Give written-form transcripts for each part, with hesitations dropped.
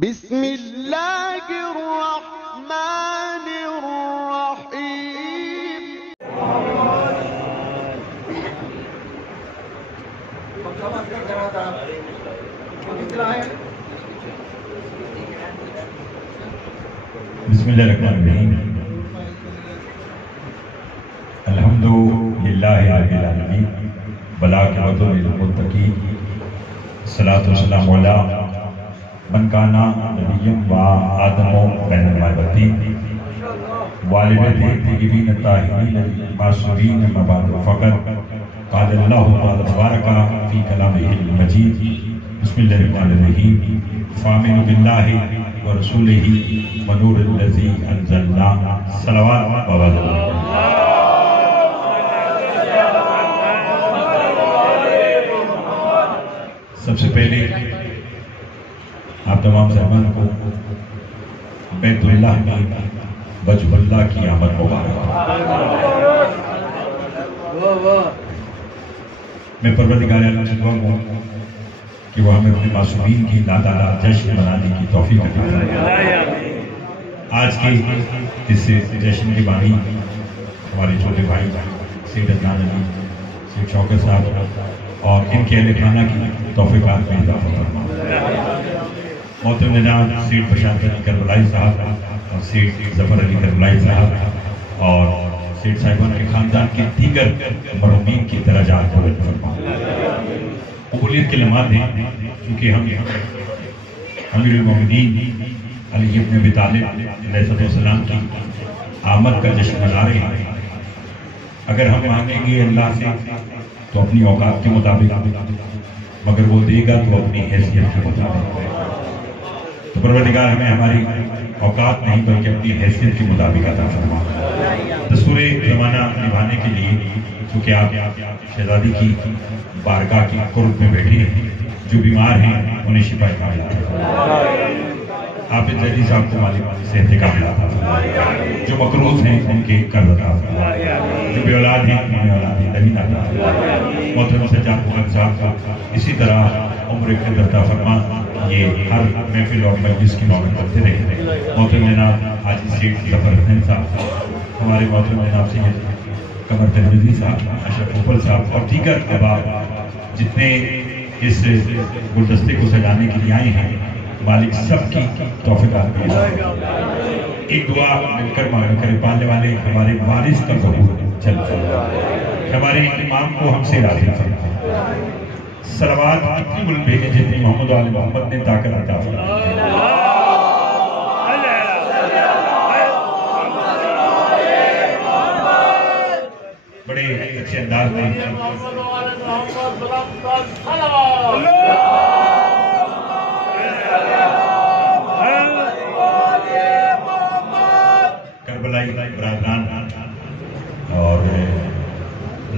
بسم اللہ الرحمن الرحیم بسم اللہ الرحمن الرحیم الحمد للہ رب العالمین والعاقبۃ للمتقین الصلاۃ والسلام علی من کان نبیا و آدم بین المائبتین والد طیبین الطاہرین المعصومین اما بعد فقط قال اللہ تعالی تبارک فی کلامہ المجید بسم اللہ الرحمن الرحیم فآمنوا باللہ ورسولہ ونور الذی انزلنا صلوات و سب سے پہلے آپ تمام صاحبان کو بیت اللہ کی وجہ اللہ کی آمد مبارک۔ میں پروردگار عالم سے دعا ہوں کہ وہ ہمیں اپنے معصومین کی لادالہ جشن منانے کی توفیق عطا فرمائے۔ آج کے اس جشن کے بانی ہمارے چھوٹے بھائی سید عدنان علی، سید شوکت صاحب اور ان کے اہل خانہ کی توفیقات میں اضافہ فرمائے۔ محترم جناب سید بشارت علی کربلائی صاحب اور سید ظفر علی کربلائی صاحب اور سید صاحبان کے خاندان کے دیگر مرحومین کی درجات بلند فرمائے۔ قبولیت کے لمحات ہیں کیونکہ ہم امیر المومنین علی ابن ابی طالب علیہ السلام کی آمد کا جشن منا رہے ہیں۔ اگر ہم مانگیں گے اللہ سے تو اپنی اوقات کے مطابق، مگر وہ دے گا تو اپنی حیثیت کے مطابق۔ تو پروردگار ہمیں ہماری اوقات نہیں بلکہ اپنی حیثیت کے مطابق عطا فرمائے۔ دستور زمانہ نبھانے کے لیے چونکہ آپ شہزادی کی بارگاہ کی قرب میں بیٹھے ہیں، جو بیمار ہیں انہیں شفا کامل عطا فرمائے۔ آپ جلی صاحب کو مالک صحت کامل عطا فرمائے۔ جو مقروض ہیں ان کے قرض عطا فرمائے۔ جو بے اولاد ہیں انہیں اولاد نبی عطا فرمائے۔ محترم سجاد محمد صاحب کو اسی طرح عمر قدر عطا فرما، یہ ہر محفل اور مجلس کی معاون کرتے رہے۔ محترم جناب حاجی سید ظفر حسین صاحب، ہمارے محترم جناب سید قمر ترمذی صاحب، اشرف اوپل صاحب اور دیگر احباب جتنے اس گلدستے کو سجانے کے لیے آئے ہیں، مالک سب کی توفیقات میں ایک دعا مل کر مانگ کرے۔ پالنے والے ہمارے وارث کا ظہور چل ہمارے امام کو ہم سے راضی فرمائے۔ صلوات اتنی بلند بھیجیں جتنی محمد و آل محمد نے طاقت عطا فرمائی۔ بڑے اچھے انداز میں کربلائی برادران اور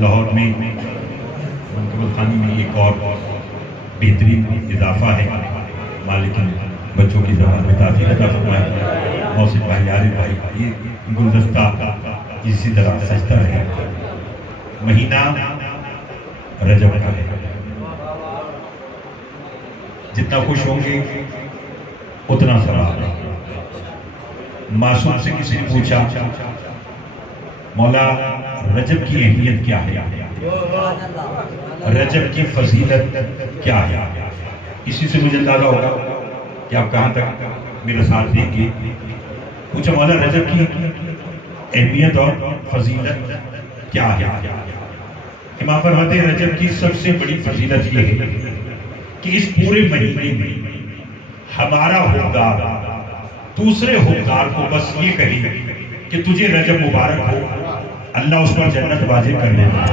لاہور میں منقبت خانی میں ایک اور بہترین اضافہ ہے۔ مالک بچوں کی زبان میں تاثیر عطا فرمائے۔ محسن بھائی، عارف بھائی، یہ گلدستہ اسی طرح سجتا ہے۔ مہینہ رجب کا ہے، جتنا خوش ہوں گے اتنا ثواب ہے۔ معصوم سے کسی نے پوچھا مولا رجب کی اہمیت کیا ہے، رجب کی فضیلت کیا ہے؟ اسی سے مجھے اندازہ ہوگا کہ آپ کہاں تک میرا ساتھ دیں گے۔ پوچھا مولا رجب کی اہمیت اور فضیلت کیا ہے؟ امام فرماتے ہیں رجب کی سب سے بڑی فضیلت یہ ہے کہ اس پورے مہینے میں ہمارا حقدار دوسرے حقدار کو بس یہ کہے کہ تجھے رجب مبارک ہو، اللہ اس پر جنت واجب کر دیتا ہے۔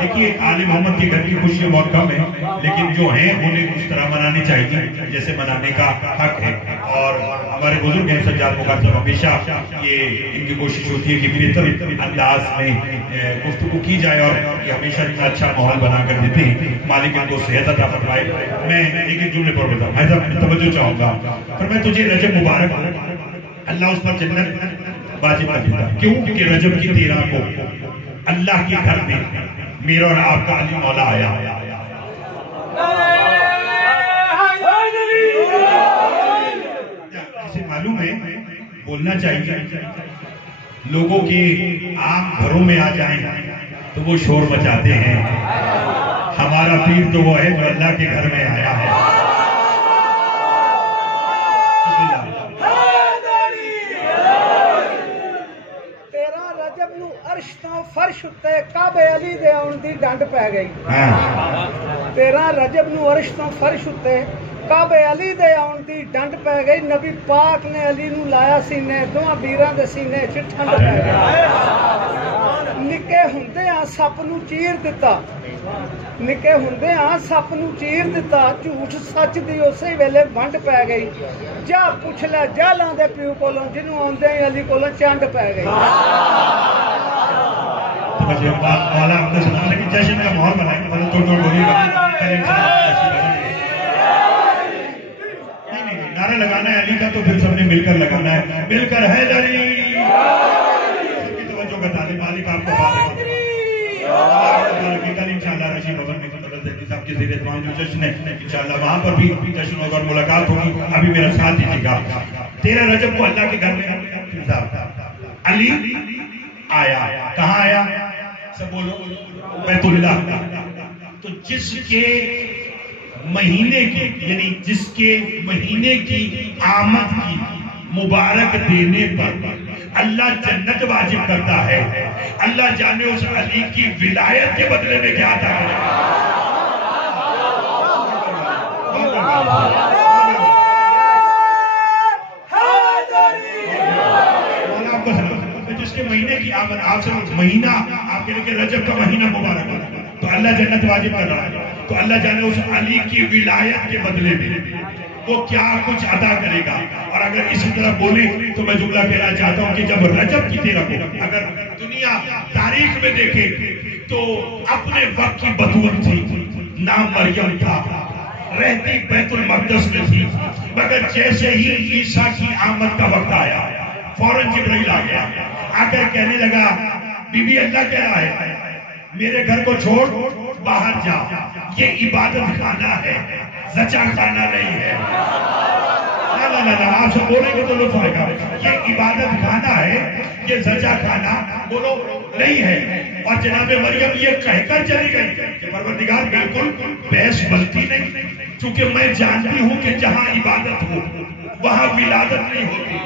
دیکھیے آل محمد کے گھر کی خوشی بہت کم ہے، لیکن جو ہیں انہیں اس طرح منانے چاہیے جیسے منانے کا حق ہے۔ اور ہمارے بزرگ ہیں سجاد مقدم، ہمیشہ یہ ان کی کوشش ہوتی ہے کہ بہتر انداز میں گفتگو کی جائے اور یہ ہمیشہ اچھا ماحول بنا کر دیتے ہیں۔ مالک ان کو صحت عطا فرمائے۔ میں ایک جملے پر بتاؤں، میں توجہ چاہوں گا، پر میں تجھے رجب مبارک ہو، اللہ اس پر جنت واجب کر دیتا. کیوں؟ کہ رجب کی 13 کو اللہ کے گھر میں میرا اور آپ کا علی مولا آیا. اسے معلوم ہے بولنا چاہیے. لوگوں کے عام گھروں میں آ جائیں تو وہ شور مچاتے ہیں. ہمارا پیر تو وہ ہے جو اللہ کے گھر میں آیا ہے. عرش تو فرش اتے کعبے علی دے آن دی ڈنڈ پی گئی. 13 رجب نو عرش تو فرش اتے کعبے علی دے آن دی ڈنڈ پی گئی. نبی پاک نے علی نو لایا سینے دوواں بیراں دے سینے چ ٹھنڈ پی گئی. نکے ہوندے آ سپ نو چیر دتا. نکے ہوندے آ سپ نو چیر دتا. جھوٹ سچ دی اسی ویلے ونڈ پی گئی. جا پوچھ لے جالاں دے پیو کولوں جنوں آندے علی کولوں چنڈ پی گئی. مولا عبد السلام لیکن جشن کا ماحول بنائیں گے. توڑ بولیے گا. نہیں نعرہ لگانا ہے علی کا تو پھر سب نے مل کر لگانا ہے. مل کر حیدری. سب کی توجہ کا تعلیم مالک آپ کو بات ہے. کل انشاءاللہ رشید روزن میں صاحب کے زیر اہتمام جو جشن ہے انشاءاللہ وہاں پر بھی جشن ہوگا اور ملاقات ہوگی. ابھی میرا ساتھ دیجیے گا. 13 رجب کو اللہ کے گھر میں علی آیا. کہاں آیا؟ سب بولو. بیت اللہ. تو جس کے مہینے کی یعنی جس کے مہینے کی آمد کی مبارک دینے پر اللہ جنت واجب کرتا ہے. اللہ جانے اس علی کی ولایت کے بدلے میں کیا عطا کرے. جس کے مہینے کی آمد آپ سے مہینہ آپ کے لیے رجب کا مہینہ مبارک ہے تو اللہ جنت واجب کر رہا ہے. تو اللہ جانے اس علی کی ولایت کے بدلے میں وہ کیا کچھ عطا کرے گا. اور اگر اسی طرح بولے تو میں جملہ کہنا چاہتا ہوں کہ جب رجب کی 13 کو اگر دنیا تاریخ میں دیکھے تو اپنے وقت کی بطول تھی. نام مریم تھا, رہتی بیت المقدس میں تھی, مگر جیسے ہی عیسیٰ کی آمد کا وقت آیا فوراً جبرائیل آ گیا. آ کر کہنے لگا بی بی اللہ کہہ رہا ہے میرے گھر کو چھوڑ باہر جا. یہ عبادت خانہ ہے, زچا خانہ نہیں ہے. آپ سے بولیں گے تو لطف آئے گا. یہ عبادت خانہ ہے, یہ زچا خانہ بولو نہیں ہے. اور جناب مریم یہ کہہ کر چلی گئی کہ پروردگار بالکل بحث بنتی نہیں, چونکہ میں جانتی ہوں کہ جہاں عبادت ہو وہاں ولادت نہیں ہوتی.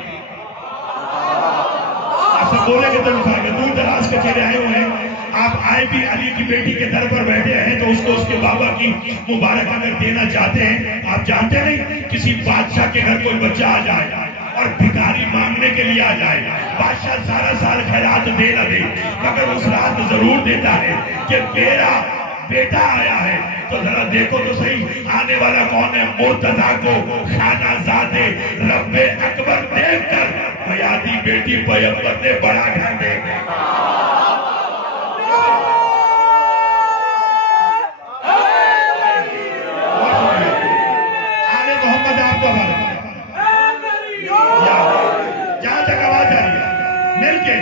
آپ سے بولیں گے تو لطف آئے گا. دور دراز کے چہرے آئے ہوئے ہیں. آپ آئے بھی علی کی بیٹی کے در پر بیٹھے ہیں تو اس کو اس کے بابا کی مبارک اگر دینا چاہتے ہیں. آپ جانتے نہیں کسی بادشاہ کے گھر کوئی بچہ آ جائے اور بھکاری مانگنے کے لیے آ جائے, بادشاہ سارا سال خیرات دے نہ دے مگر اس رات ضرور دیتا ہے کہ میرا بیٹا آیا ہے. تو ذرا دیکھو تو صحیح آنے والا کون ہے. مرتضیٰ کو خانہ زادے رب اکبر دیکھ کر بیاتی بیٹی پیغمبر نے بڑا گھر دیکھ جہاں تک آواز آ رہی ہے مل کے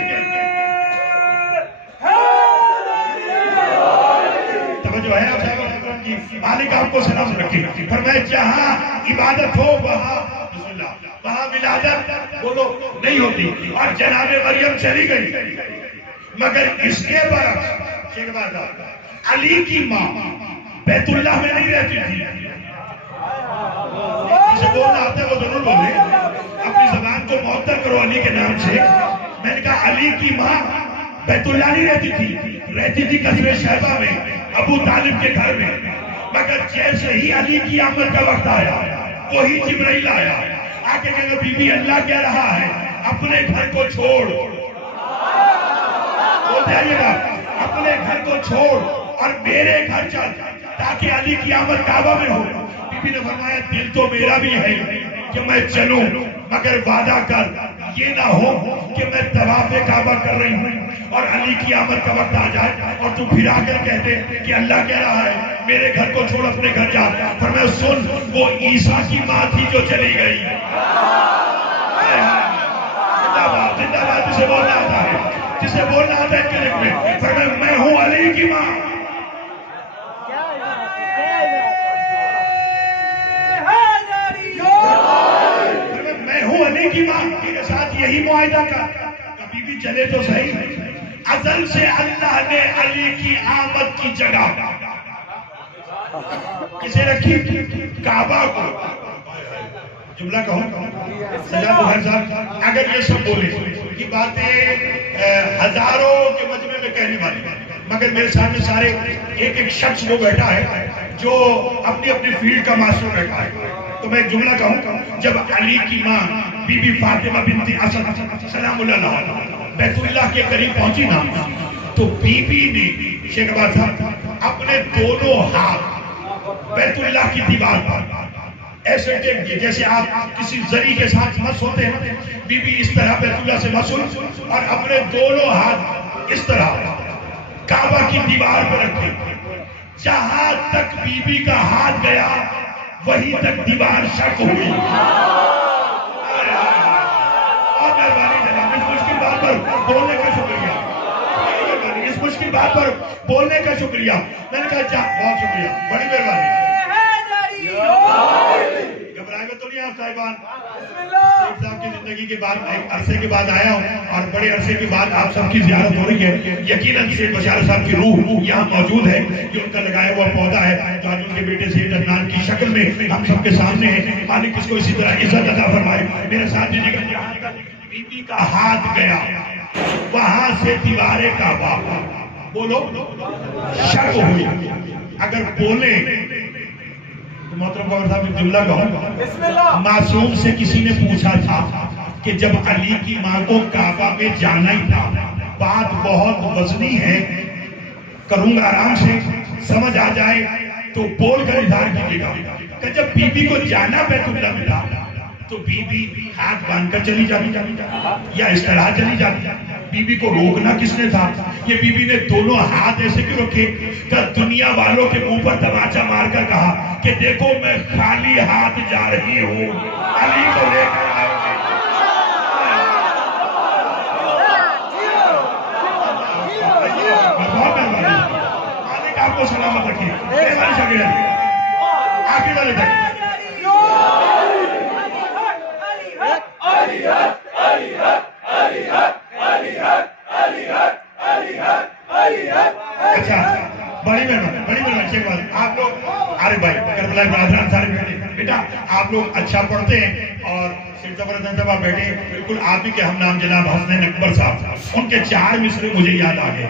توجہ ہے. آپ مالک آپ کو سلام رکھے. فرمائے جہاں عبادت ہو وہاں ولادت بولو نہیں ہوتی. اور جناب مریم چلی گئی مگر اس کے برعکس علی کی ماں بیت اللہ میں نہیں رہتی تھی. جسے بولنا آتا ہے وہ ضرور بولے. اپنی زبان کو معطر کرو علی کے نام سے. میں نے کہا علی کی ماں بیت اللہ نہیں رہتی تھی, رہتی تھی قصر شیبہ میں ابو طالب کے گھر میں. مگر جیسے ہی علی کی آمد کا وقت آیا وہی جبرائیل آیا. آگے کہ بی بی اللہ کہہ رہا ہے اپنے گھر کو چھوڑ. بولتے آئیے گا اپنے گھر کو چھوڑ اور میرے گھر چل تاکہ علی کی آمد کعبہ میں ہو. بی بی نے فرمایا دل تو میرا بھی ہے کہ میں چلوں مگر وعدہ کر یہ نہ ہو کہ میں طواف کعبہ کر رہی ہوں اور علی کی آمد کا وقت آ جائے اور تو پھر آ کر کہتے کہ اللہ کہہ رہا ہے میرے گھر کو چھوڑ اپنے گھر جا. پر میں سن وہ عیسیٰ کی ماں تھی جو چلی گئی. زندہ باد جسے بولنا آتا ہے، جسے بولنا آتا ہے کہ میں ہوں علی کی ماں. میں ہوں علی کی ماں کے ساتھ یہی معاہدہ کا کبھی بھی چلے تو صحیح. ازل سے اللہ نے علی کی آمد کی جگہ کسے رکھی؟ کعبہ کو. جملہ کہوں سجاد بخاری صاحب اگر یہ سب بولے یہ باتیں ہزاروں کے مجمع میں کہنے والی، مگر میرے سامنے سارے ایک ایک شخص وہ بیٹھا ہے جو اپنی اپنی فیلڈ کا ماسٹر بیٹھا ہے. تو میں ایک جملہ کہوں، جب علی کی ماں بی بی فاطمہ بنت اسد سلام اللہ علیہا بیت اللہ کے قریب پہنچی نا، تو بی بی نے شیخ عباس صاحب اپنے دونوں ہاتھ بیت اللہ کی دیوار پر ایسے ٹیک دیے جیسے آپ کسی زری کے ساتھ مس ہوتے ہیں. بی بی اس طرح بیت اللہ سے مس ہوئی اور اپنے دونوں ہاتھ اس طرح کعبہ کی دیوار پر رکھے. جہاں تک بی بی کا ہاتھ گیا وہیں تک دیوار شک ہوئی. اور مہربانی جناب اس مشکل بات پر بولنے کا شکریہ، اس مشکل بات پر بولنے کا شکریہ. میں نے کہا بہت شکریہ، بڑی مہربانی. گھبرائے تو نہیں آپ صاحبان؟ شیخ صاحب کی زندگی کے بعد ایک عرصے کے بعد آیا ہوں اور بڑے عرصے کے بعد آپ سب کی زیارت ہو رہی ہے. یقیناً شیخ بشارت صاحب کی روح یہاں موجود ہے، جو ان کا لگایا ہوا پودا ہے جو آج ان کے بیٹے سید عدنان کی شکل میں ہم سب کے سامنے ہے. مالک اس کو اسی طرح عزت عطا فرمائے. میرے ساتھ دیجیے گا بی بی کا ہاتھ گیا وہاں سے دیوار کعبہ بولو شک ہوئی. اگر بولے محترم قمر صاحب ایک جملہ کہوں، معصوم سے کسی نے پوچھا تھا کہ جب علی کی ماں کو کعبہ میں جانا ہی تھا، بات بہت وزنی ہے، کروں گا آرام سے سمجھ آ جائے تو بول کر اظہار کیجیے گا کہ جب بی بی کو جانا بیت اللہ میں تھا تو بی بی ہاتھ باندھ کر چلی جاتی یا اس طرح چلی جاتی؟ بی بی کو روکنا کس نے تھا؟ یہ بی بی نے دونوں ہاتھ ایسے کیوں رکھے کہ دنیا والوں کے منہ پر تماچا مار کر کہا کہ دیکھو میں خالی ہاتھ جا رہی ہوں، علی کو لے کر آؤ گے. بہت مہربانی، مالک آپ کو سلامت رکھیے. آخری والے تک اچھا بڑی مہربانی شیخ بات. آپ لوگ عارف بھائی کربلا برادران سارے بیٹھے بیٹا آپ لوگ اچھا پڑھتے ہیں اور شیخ زبردست صاحب آپ بیٹھے بالکل آپ ہی کے ہم نام جناب حسنین اکبر صاحب ان کے 4 مصرے مجھے یاد آ گئے.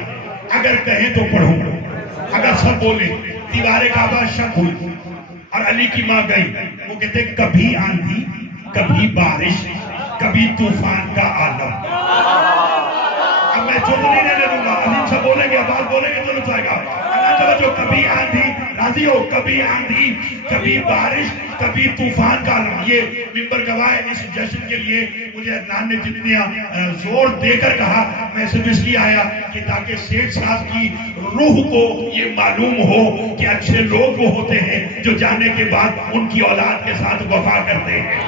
اگر کہیں تو پڑھوں، اگر سب بولیں. دیوار کعبہ شک ہوئی اور علی کی ماں گئی. وہ کہتے کبھی آندھی کبھی بارش کبھی طوفان کا عالم. اب میں چپ نہیں رہنے دوں گا، عظیم سب بولیں گے، آواز بولیں گے تو لطف آئے گا. جو کبھی آندھی، راضی ہو، کبھی آندھی کبھی بارش کبھی طوفان کا عالم. یہ ممبر گواہ ہے اس جشن کے لیے. مجھے عدنان نے جتنے زور دے کر کہا میں صرف اس لیے آیا کہ تاکہ سیٹھ صاحب کی روح کو یہ معلوم ہو کہ اچھے لوگ وہ ہوتے ہیں جو جانے کے بعد ان کی اولاد کے ساتھ وفا کرتے ہیں.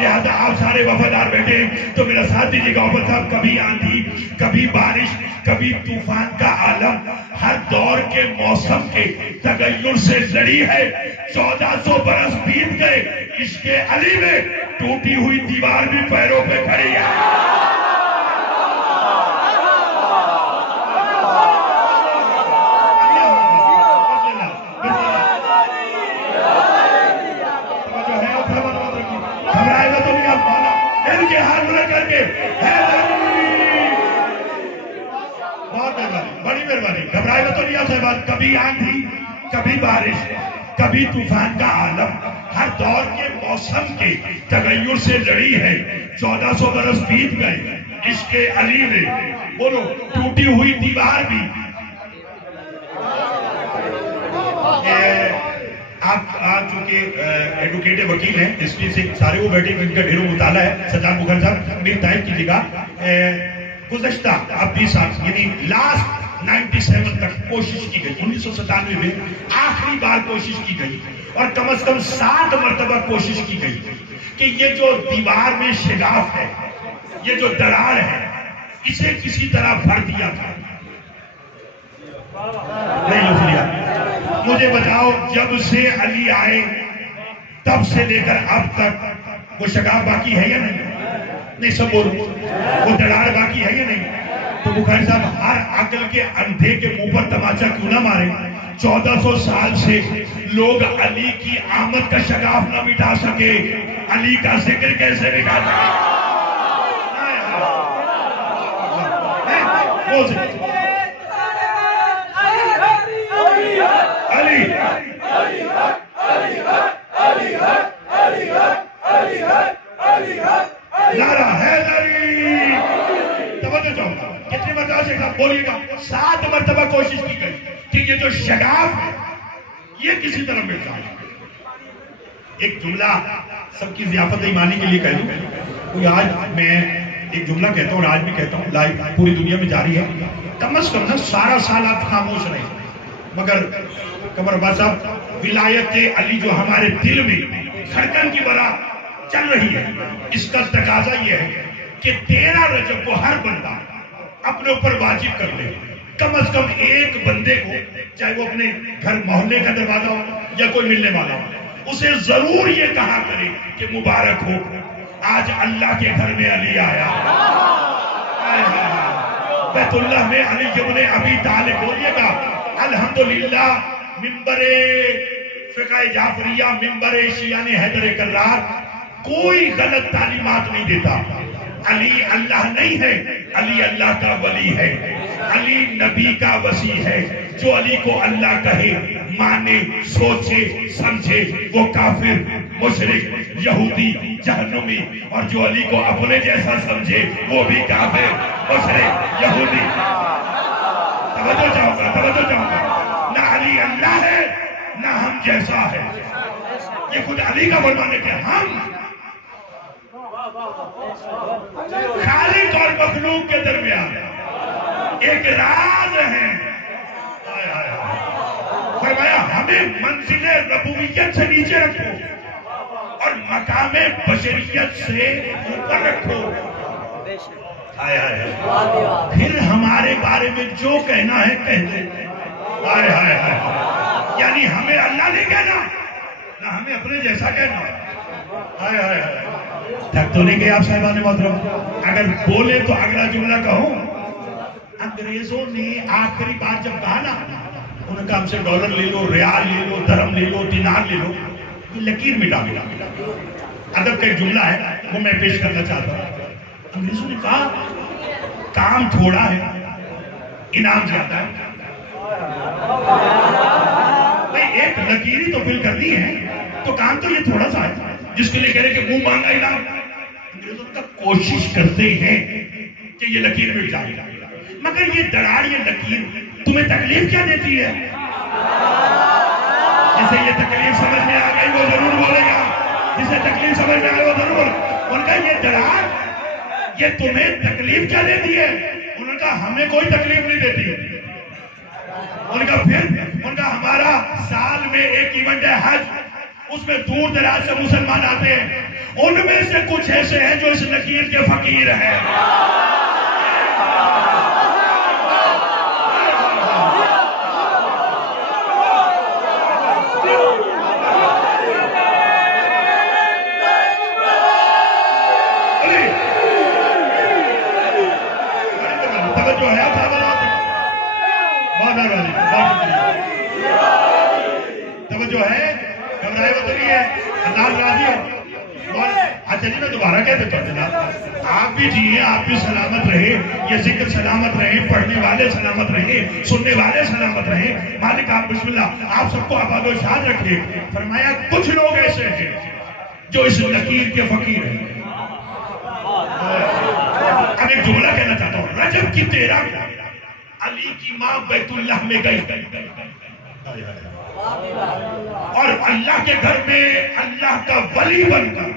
لہذا آپ سارے وفادار بیٹھے ہیں تو میرا ساتھ دیجیے گا. اوپر صاحب کبھی آندھی کبھی بارش کبھی طوفان کا عالم ہر دور کے موسم کے تغیر سے لڑی ہے. 1400 برس بیت گئے، عشق علی میں ٹوٹی ہوئی دیوار بھی پیروں پہ کھڑی ہے. بڑی مہربانی. گھبرائے گا تو نہیں صاحبات. کبھی آندھی کبھی بارش کبھی طوفان کا عالم ہر دور کے موسم کے تغیر سے لڑی ہے. 1400 برس بیت گئے، عشق علی میں بولو ٹوٹی ہوئی دیوار بھی. آپ چونکہ ایڈوکیٹڈ وکیل ہیں اس لیے سے سارے وہ بیٹھے ان کا ڈھیروں مطالعہ ہے. سجاد بخاری صاحب میری تعریف کیجیے گا. گزشتہ اب 20 سال یعنی لاسٹ 97 تک کوشش کی گئی، 1997 میں آخری بار کوشش کی گئی اور کم از کم 7 مرتبہ کوشش کی گئی کہ یہ جو دیوار میں شگاف ہے، یہ جو دراڑ ہے، اسے کسی طرح بھر دیا تھا. نہیں لفظ لیا. مجھے بتاؤ جب سے علی آئے تب سے لے کر اب تک وہ شگاف باقی ہے یا نہیں سب بولو, وہ دڑاڑ باقی ہے یا نہیں؟ تو بخاری صاحب ہر عقل کے اندھے کے منہ پر تماچا کیوں نہ مارے؟ 1400 سال سے لوگ علی کی آمد کا شگاف نہ مٹا سکے, علی کا ذکر کیسے مٹا سکے؟ نعرہ حیدری. توجہ چاہوں گا, کتنی مرتبہ سے بولیے گا؟ 7 مرتبہ کوشش کی گئی کہ یہ جو شگاف ہے یہ کسی طرح مل جائے. ایک جملہ سب کی ضیافت ایمانی کے لیے کہہ دوں. آج میں ایک جملہ کہتا ہوں اور آج بھی کہتا ہوں, لائف پوری دنیا میں جاری ہے. کم از کم سارا سال آپ خاموش رہے, مگر قمر عباس صاحب ولایت علی جو ہمارے دل میں دھڑکن کی برا چل رہی ہے, اس کا تقاضا یہ ہے کہ 13 رجب کو ہر بندہ اپنے اوپر واجب کر لے, کم از کم ایک بندے کو, چاہے وہ اپنے گھر محلے کا دروازہ ہو یا کوئی ملنے والا ہو, اسے ضرور یہ کہا کرے کہ مبارک ہو آج اللہ کے گھر میں علی آیا. بیت اللہ میں علی ابن ابی طالب. بولیے گا الحمدللہ. منبر فقہ جعفریہ, منبر شیعہ حیدر کرار کوئی غلط تعلیمات نہیں دیتا. علی اللہ نہیں ہے, علی اللہ کا ولی ہے, علی نبی کا وصی ہے. جو علی کو اللہ کہے, مانے, سوچے, سمجھے وہ کافر, مشرک, یہودی, جہنمی, اور جو علی کو اپنے جیسا سمجھے وہ بھی کافر, مشرک, یہودی. توجہ چاہوں گا. نہ علی اللہ ہے نہ ہم جیسا ہے. یہ خود علی کا فرمان ہے کہ ہم خالق اور مخلوق کے درمیان ایک راز ہے. فرمایا ہمیں منزل ربوبیت سے نیچے رکھو اور مقام بشریت سے اوپر رکھو. پھر ہمارے بارے میں جو کہنا ہے کہہ دیں. یعنی ہمیں اللہ نہیں کہنا نہ ہمیں اپنے جیسا کہنا. تھک تو نہیں گئے آپ صاحبان محترم؟ اگر بولے تو اگلا جملہ کہوں. انگریزوں نے آخری بار جب کہا نا, انہوں نے کہا ہم سے ڈالر لے لو, ریال لے لو, درہم لے لو, دینار لے لو, یہ لکیر مٹا. ادب کا ایک جملہ ہے وہ میں پیش کرنا چاہتا ہوں. انگریزوں نے کہا کام تھوڑا ہے, انعام زیادہ ہے. بھائی ایک لکیری تو فل کرنی ہے, تو کام تو یہ تھوڑا سا ہے جس کے لیے کہہ رہے کہ منہ مانگا انعام. انگریزوں نے کوشش کرتے ہیں کہ یہ لکیر مٹ جائے, مگر یہ دراڑ, یہ لکیر تمہیں تکلیف کیا دیتی ہے؟ جسے یہ تکلیف سمجھ میں آ گئی وہ ضرور بولے گا. جسے تکلیف سمجھ میں آ گئی وہ ضرور. ان کا یہ دراڑ یہ تمہیں تکلیف کیا دیتی ہے؟ انہوں نے کہا ہمیں کوئی تکلیف نہیں دیتی. ان کا پھر ان کا ہمارا سال میں ایک ایونٹ ہے حج, اس میں دور دراز سے مسلمان آتے ہیں, ان میں سے کچھ ایسے ہیں جو اس لکیر کے فقیر ہیں. چلیے میں دوبارہ کہہ دیتا ہوں جناب, آپ بھی جیئے, آپ بھی سلامت رہے, یہ ذکر سلامت رہے, پڑھنے والے سلامت رہے, سننے والے سلامت رہے. مالک آپ بسم اللہ آپ سب کو آباد و شاد رکھے. فرمایا کچھ لوگ ایسے ہیں جو اس لکیر کے فقیر ہیں. اب ایک جملہ کہنا چاہتا ہوں. رجب کی 13 کو علی کی ماں بیت اللہ میں گئی اور اللہ کے گھر میں اللہ کا ولی بن کر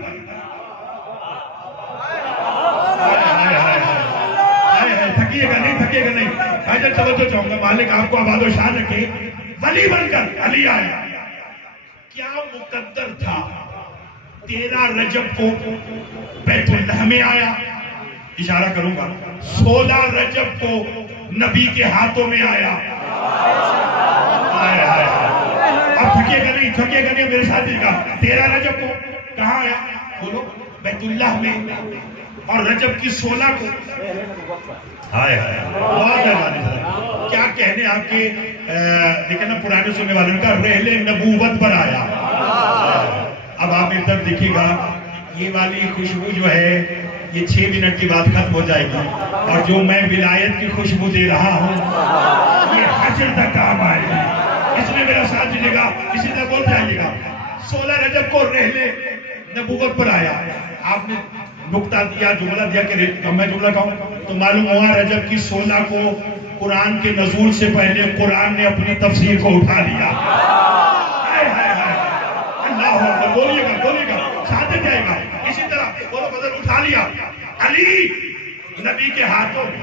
تھکیے گا نہیں. حضرت توجہ چاہوں گا, مالک آپ کو آباد و شان رکھے. ولی بن کر علی آیا. کیا مقدر تھا 13 رجب کو بیت اللہ میں آیا, اشارہ کروں گا 16 رجب کو نبی کے ہاتھوں میں آیا. اب تھکے گا نہیں میرے ساتھ دیکھا. 13 رجب کو کہاں آیا؟ بولو. بیت اللہ میں. اور رجب کی 16 کو بہت مہربانی. کیا کہنے آپ کے دیکھیں نا پرانے سننے والوں کا رحل نبوت پر آیا. اب آپ ایک طرف دیکھیے گا یہ والی خوشبو جو ہے یہ 6 منٹ کے بعد ختم ہو جائے گی. اور جو میں ولایت کی خوشبو دے رہا ہوں یہ حشر تک کام آئے گی. اس میں میرا ساتھ دیجیے گا, اسی طرح بولتے آئیے گا. 16 رجب کو رحل نبوت پر آیا. آپ نے نقطہ دیا, جملہ دیا کہ میں جملہ کہوں تو معلوم ہوا رجب کی 16 کو قرآن کے نزول سے پہلے قرآن نے اپنی تفسیر کو اٹھا لیا. اللہ اکبر. بولیے گا ساتھ جائے گا. اسی طرح وہ بدل اٹھا لیا. علی نبی کے ہاتھوں میں.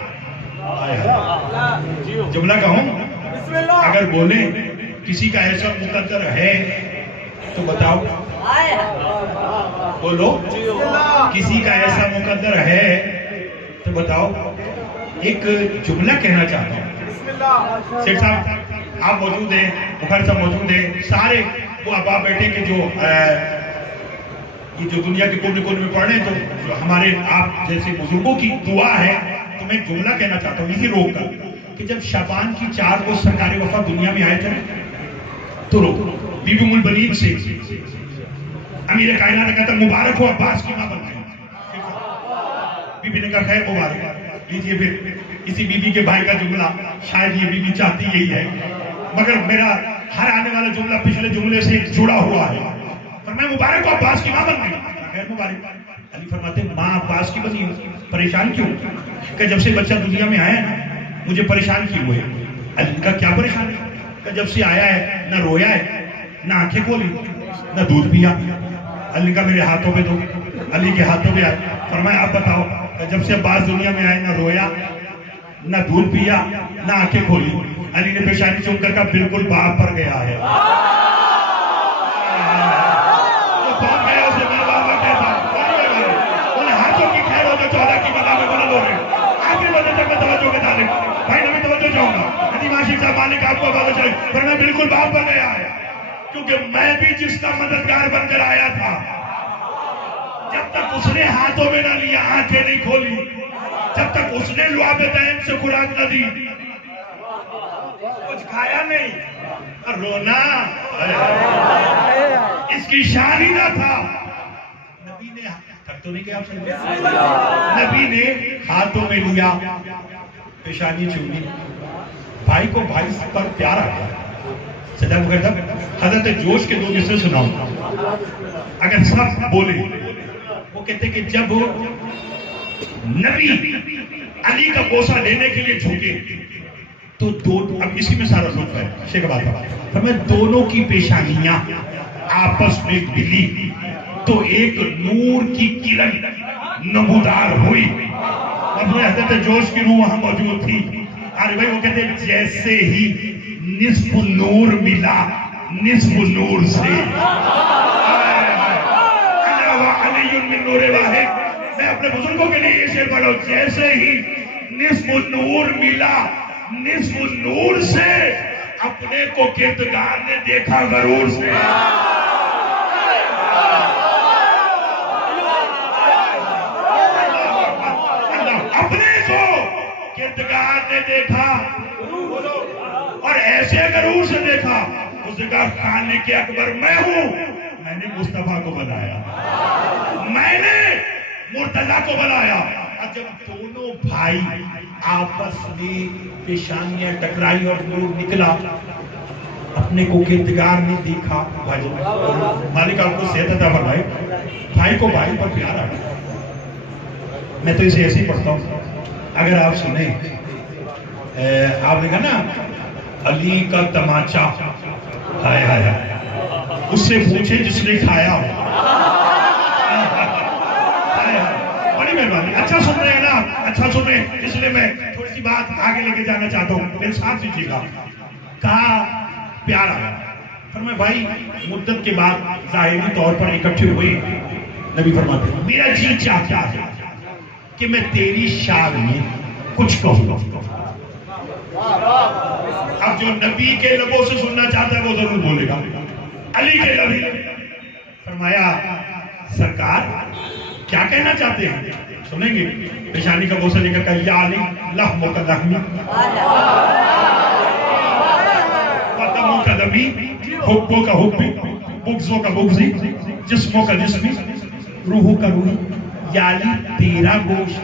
جملہ کہوں اگر بولیں کسی کا ایسا مقدر ہے تو بتاؤ. بولو کسی کا ایسا مقدر ہے تو بتاؤ. ایک جملہ کہنا چاہتا ہوں. سیٹ صاحب آپ موجود ہیں, بخار صاحب موجود ہیں, سارے وہ ابا بیٹے کے جو یہ جو دنیا کے کونے کونے میں پڑھ رہے ہیں تو ہمارے آپ جیسے بزرگوں کی دعا ہے. تو میں جملہ کہنا چاہتا ہوں اسی روک کر کہ جب شعبان کی 4 کو سرکار وفا دنیا میں آئے تھے تو روک بی بی ام البنین سے امیر کائنات نے کہتا مبارک ہو عباس کی ماں بن گئی. بی بی نے کہا خیر مبارک. لیجیے پھر اسی بی بی کے بھائی کا جملہ, شاید یہ بی بی چاہتی یہی ہے مگر میرا ہر آنے والا جملہ پچھلے جملے سے جڑا ہوا ہے. فرمایا مبارک ہو عباس کی ماں بن گئی. خیر مبارک. علی فرماتے ماں عباس کی بنی پریشان کیوں؟ کہ جب سے بچہ دنیا میں آیا نا مجھے پریشان کیوں ہوئے. علی کا کیا پریشان ہے؟ کہ جب سے آیا ہے نہ رویا ہے نہ آنکھیں کھولی نہ دودھ پیا. علی کا میرے ہاتھوں پہ دو. علی کے ہاتھوں پہ آئے. فرمایا آپ بتاؤ کہ جب سے عباس دنیا میں آئے نہ رویا نہ دودھ پیا نہ آنکھیں کھولی. علی نے پیشانی چوم کر کہا بالکل باپ پر گیا ہے. جو باپ گیا اسے میں باپ کہتا انہیں ہاتھوں کی خیر ہو جو 14 کی مقام میں بلند ہو رہے. آخری وجہ تک میں توجہ کے تعلق بھائی نبی توجہ چاہوں گا. حدیث عاشق صاحب مالک آپ کو بات چلے پر میں بالکل باپ پر گیا ہے کیونکہ میں بھی جس کا مددگار بن کر آیا تھا جب تک اس نے ہاتھوں میں نہ لیا آنکھیں نہیں کھولی, جب تک اس نے لعاب دائم سے خوراک نہ دی کچھ کھایا نہیں اور رونا اس کی شان ہی نہ تھا. نبی نے تک تو نہیں کہ آپ سے نبی نے ہاتھوں میں لیا پیشانی چومی. بھائی کو بھائی پر پیار آ گیا. صدق صاحب حضرت جوش کے 2 قصے سناؤں اگر سب بولے. وہ کہتے کہ جب نبی علی کا بوسہ لینے کے لیے جھکے تو اب اسی میں سارا لطف ہے شیخ بات ہے دونوں کی پیشانیاں آپس میں ملی تو ایک نور کی کرن نمودار ہوئی. اپنے حضرت جوش کی روح وہاں موجود تھی. ارے بھائی وہ کہتے جیسے ہی نصف نور ملا نصف نور سے علی من نور واحد. میں اپنے بزرگوں کے لیے یہ شعر پڑھا جیسے ہی نصف نور ملا نصف نور سے اپنے کو کردگار نے دیکھا غرور سے. اپنے کو کردگار نے دیکھا اور ایسے غرور سے دیکھا. اس نے کہا خالق اکبر میں ہوں. میں نے مصطفیٰ کو بنایا, میں نے مرتضیٰ کو بنایا. اور جب دونوں بھائی آپس میں پیشانیاں ٹکرائی اور نور نکلا اپنے کو کردگار نے دیکھا. مالک آپ کو صحت عطا فرمائے. بھائی کو بھائی پر پیار آ گیا. میں تو اسے ایسے ہی پڑھتا ہوں اگر آپ سنیں. آپ نے کہا نا علی کا تماچا ہائے ہائے اس سے پوچھے جس نے کھایا ہو. بڑی مہربانی. اچھا سن رہے ہیں نا, اچھا سن رہے ہیں. اس لیے میں تھوڑی سی بات آگے لے کے جانا چاہتا ہوں, میرے ساتھ دیجیے گا. کہا پیار آیا. فرمایا بھائی مدت کے بعد ظاہری طور پر اکٹھے ہوئے. نبی فرماتے ہیں میرا جی چاہتا ہے کہ میں تیری شان میں کچھ کہوں. اب جو نبی کے لبوں سے سننا چاہتا ہے وہ ضرور بولے گا. علی کے نبی فرمایا سرکار کیا کہنا چاہتے ہیں؟ سنیں گے. پیشانی کا بوسہ لے کر کہا یا علی لحمو کا لحمی قدمو کا دمی حبو کا حبی بغضو کا بغضی جسموں کا جسمی روحو کا روحی. یا علی تیرا گوشت.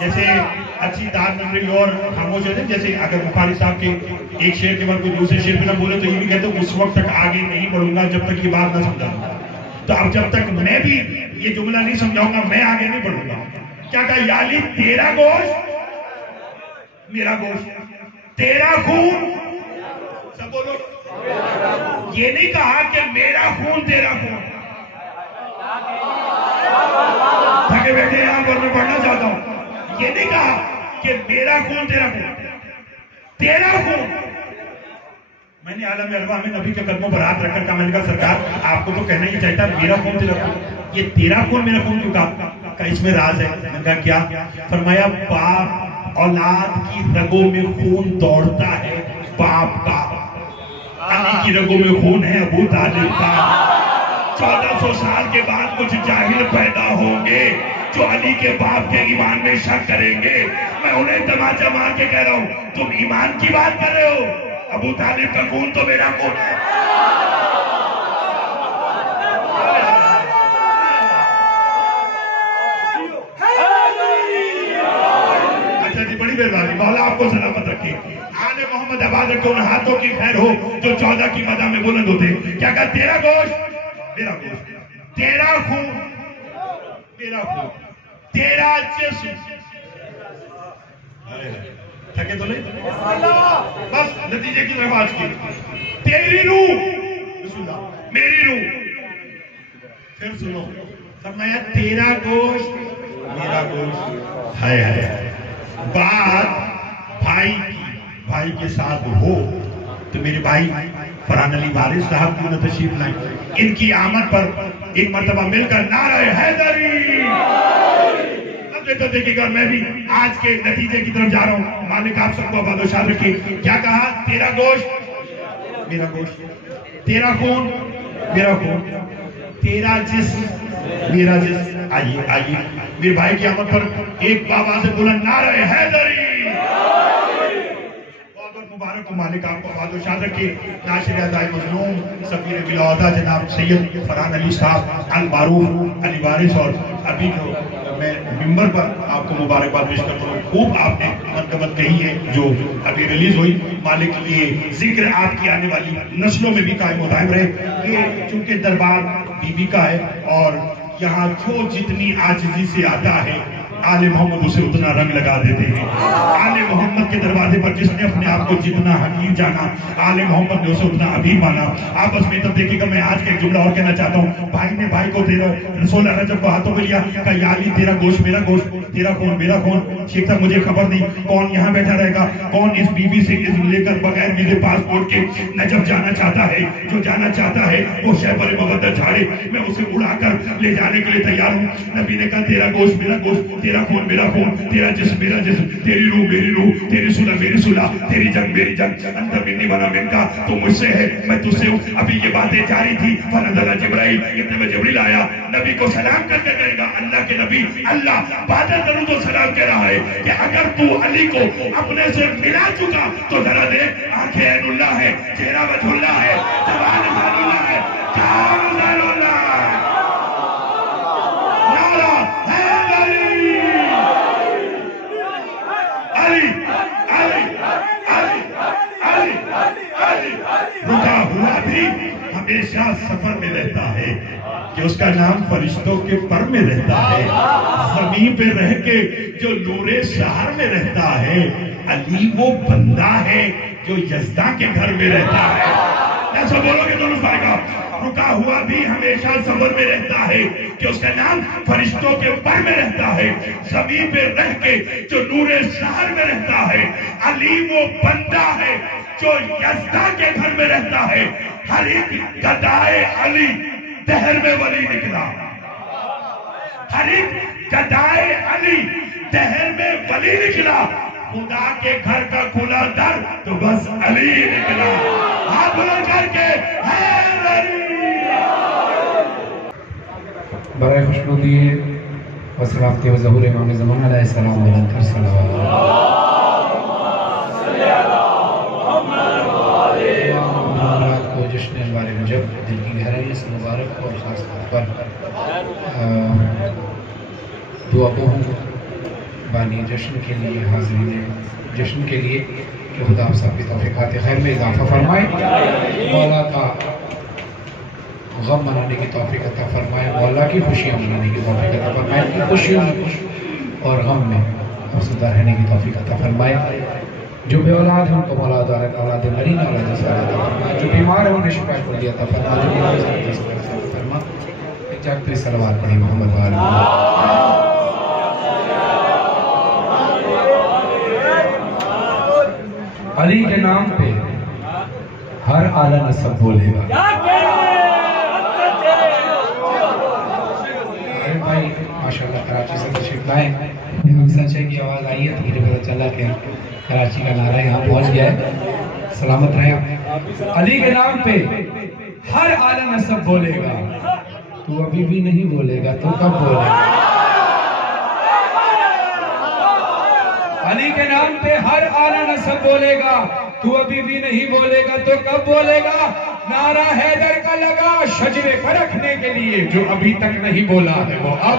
جیسے اچھی دار بن رہی اور خاموش ہوتے جیسے اگر بخاری صاحب کے ایک شعر کے بعد کوئی دوسرے شعر پہ نہ بولے تو یہ بھی کہتے ہیں اس وقت تک آگے نہیں بڑھوں گا جب تک یہ بات نہ سمجھاؤں گا. تو اب جب تک میں بھی یہ جملہ نہیں سمجھاؤں گا میں آگے نہیں بڑھوں گا. کیا کہا یا علی تیرا گوشت میرا گوشت تیرا خون. سب بولو. یہ نہیں کہا کہ میرا خون تیرا خون. تھکے بیٹھے یہاں پر میں پڑھنا چاہتا ہوں. یہ نہیں کہا کہ میرا خون تیرا خون تیرا خون. میں نے عالم ارواح میں نبی کے قدموں پر ہاتھ رکھ کر کہا میں نے کہا سرکار آپ کو تو کہنا ہی چاہتا میرا خون تیرا خون. یہ تیرا خون میرا خون کیوں کہا؟ اس میں راز ہے. میں نے کہا کیا؟ فرمایا باپ اولاد کی رگوں میں خون دوڑتا ہے باپ کا. علی کی رگوں میں خون ہے ابو طالب کا. 1400 سال کے بعد کچھ جاہل پیدا ہوں گے جو علی کے باپ کے ایمان میں شک کریں گے. میں انہیں تماچا مار کے کہہ رہا ہوں تم ایمان کی بات کر رہے ہو. ابو طالب کا خون تو میرا خون ہے. اچھا جی بڑی مہربانی مولا آپ کو سلامت رکھے. آل محمد آباد رکھے ان ہاتھوں کی خیر ہو جو 14 کی مدح میں بلند ہوتے. کیا کہا تیرا گوشت میرا گوشت تیرا خون میرا خون تیرا جسم. تھکے تو نہیں بس نتیجے کی طرف آج کی. تیری روح میری روح. پھر سنو فرمایا تیرا گوشت میرا گوشت. ہائے ہائے بات بھائی کے ساتھ ہو تو میرے بھائی فرحان علی وارث صاحب کیوں نہ تشریف لائیں. ان کی آمد پر ایک مرتبہ مل کر نعرہ حیدری. تو دیکھیں گا میں بھی آج کے نتیجے کی طرف جا رہا ہوں. مالک آپ سب کو آباد و شاد رکھے. کیا کہا تیرا گوشت میرا گوشت تیرا خون میرا خون تیرا جسم میرا جسم. آئیے آئیے میرے بھائی کی آمد پر ایک بابا سے بلند نعرہ حیدری. مبارک کو مالک آپ کو آباد و شاد رکھے. ناشر ادائے مظلوم سفیر بلاوطہ جناب سید فرحان علی صاحب المعروف علی وارث. اور ابھی جو میں ممبر پر آپ کو مبارکباد پیش کرتا ہوں. خوب آپ نے منقبت کہی ہے جو ابھی ریلیز ہوئی. مالک یہ ذکر آپ کی آنے والی نسلوں میں بھی قائم و دائم رہے. یہ چونکہ دربار بی بی کا ہے اور یہاں جو جتنی عاجزی سے آتا ہے آل محمد اسے اتنا رنگ لگا دیتے ہیں. آل محمد کے دروازے پر جس نے اپنے آپ کو جتنا حقیر جانا آل محمد نے اسے اتنا حبیب مانا. آپس میں تب دیکھے گا. میں آج کا ایک جملہ اور کہنا چاہتا ہوں. بھائی نے بھائی کو تیرا 16 رجب کو ہاتھوں میں لیا کہا یا علی تیرا گوشت میرا گوشت تیرا خون میرا خون. شیخ صاحب مجھے خبر نہیں کون یہاں بیٹھا رہے گا کون اس بی بی سے اذن لے کر بغیر ویزے پاسپورٹ کے نجف جانا چاہتا ہے. جو جانا چاہتا ہے وہ شہبر مودت جھاڑے. میں اسے اڑا کر لے جانے کے لیے تیار ہوں. نبی نے کہا تیرا گوشت میرا گوشت تیرا خون میرا خون تیرا جسم میرا جسم تیری روح میری روح تیری صلح میری صلح تیری جنگ میری جنگ. انت منی وانا منکا تو مجھ سے ہے میں تجھ سے ہوں. ابھی یہ باتیں جاری تھی. فنزل جبرائیل اتنے میں جبریل آیا نبی کو سلام کر کے کہے گا اللہ کے نبی اللہ بادل درود و سلام کہہ رہا ہے کہ اگر تو علی کو اپنے سے ملا چکا تو ذرا دیکھ آنکھیں عین اللہ ہے چہرہ وجہ اللہ ہے زبان ذال اللہ ہے کام ذال اللہ ہے. نعرہ حیدری علی علی علی علی علی. رکا ہوا بھی ہمیشہ سفر میں رہتا ہے کہ اس کا نام فرشتوں کے پر میں رہتا ہے. زمین پہ رہ کے جو نور شہر میں رہتا ہے. علی وہ بندہ ہے جو یزدہ کے گھر میں رہتا ہے. ایسا بولو گے درست آئے گا. رکا ہوا بھی ہمیشہ سفر میں رہتا ہے کہ اس کا نام فرشتوں کے پر میں رہتا ہے. زمین پہ رہ کے جو نور شہر میں رہتا ہے. علی وہ بندہ ہے جو یزدہ کے گھر میں رہتا ہے. ہر ایک گدائے علی دہر میں ولی نکلا، ہر ایک گدائے علی دہر میں ولی نکلا، خدا کے گھر کا کھلا در تو بس علی نکلا۔ ہاتھ بلند کر کے برائے خوشنودی و سلامتی و ظہور امام زمان علیہ السلام بلند کر صلوات۔ رات کو جشن اتوار رجب دل کی گہرائی سے مبارک اور خاص طور پر دعا کو بانی جشن کے لیے حاضرین جشن کے لیے کہ خدا آپ سب کی توفیقات خیر میں اضافہ فرمائے، مولا کا غم منانے کی توفیق عطا فرمائے، مولا کی خوشیاں منانے کی توفیق عطا فرمائے، خوشیوں میں خوش اور غم میں افسردہ رہنے کی توفیق عطا فرمائے۔ جو بے اولاد ہیں ان کو مولا اولاد مرین اولاد صالحہ عطا فرمائے، جو بیمار ہیں انہیں شفا کلی عطا فرمائے، جو بیمار ہیں انہیں شفا عطا فرمائے۔ ایک جاگتے صلوات پڑھی محمد وآلہ علی کے نام پہ ہر اعلیٰ نسب بولے گا۔ ارے بھائی ماشاءاللہ کراچی سے تشریف لائے، سچ ہے کی آواز آئی ہے تو مجھے پتہ چلا کہ کراچی کا نعرہ یہاں پہنچ گیا ہے، سلامت رہے۔ علی کے نام پہ ہر اعلیٰ نسب بولے گا، تو ابھی بھی نہیں بولے گا تو کب بولے گا؟ علی کے نام پہ ہر اعلیٰ نسب بولے گا، تو ابھی بھی نہیں بولے گا تو کب بولے گا؟ نعرہ حیدر کا لگا شجرے پر رکھنے کے لیے، جو ابھی تک نہیں بولا ہے وہ اب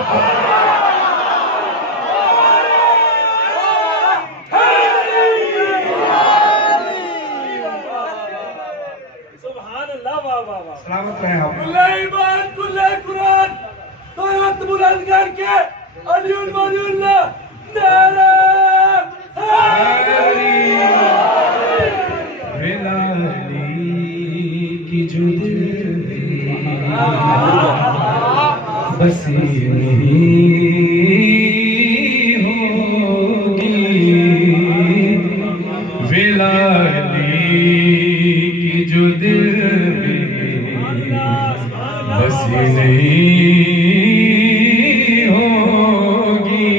سلامت رہے آپ۔ کلے ایمان کلے قرآن تو ہاتھ بلند کر کے علی ولی اللہ نعرہ کی جو دل بسی نہیں ہوگی، ویلالی کی جو دل بسی نہیں ہوگی،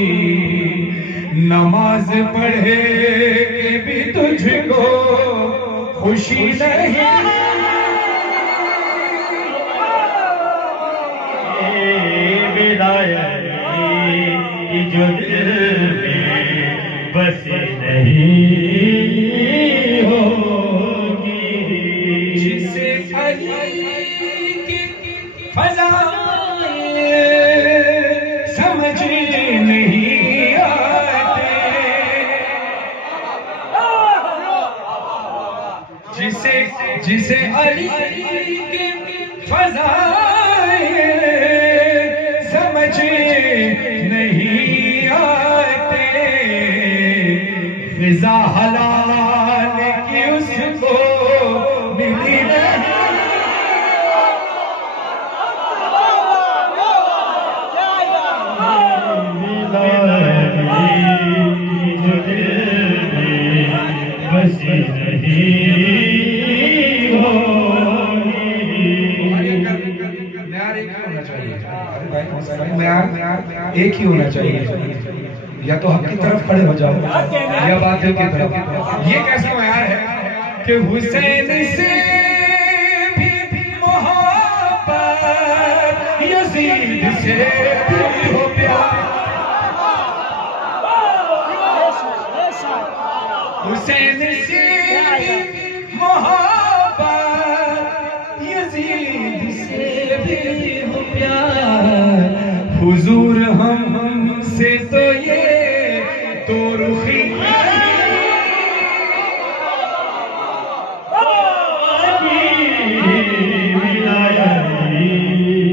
نماز پڑھے کہ بھی تجھ کو خوشی نہیں، کی جو دل میں بسی نہیں ہوگی، جسے علی کی فضائیں سمجھ نہیں آتے، جسے علی کی فضائیں سمجھ نہیں آتے، فضا حلال کی اس کو ملی نہیں، بسی نہیں ہوگی۔ معیار ایک ہی ہونا چاہیے، یا تو حق کی طرف کھڑے ہو جاؤ یا باطل کی طرف۔ یہ کیسا معیار ہے کہ حسین سے بھی محبت، یزید سے بھی ہو پیار، حسین سے بھی محبت، یزید سے بھی ہو پیار، حضور ہم سے تو یہ تو رخی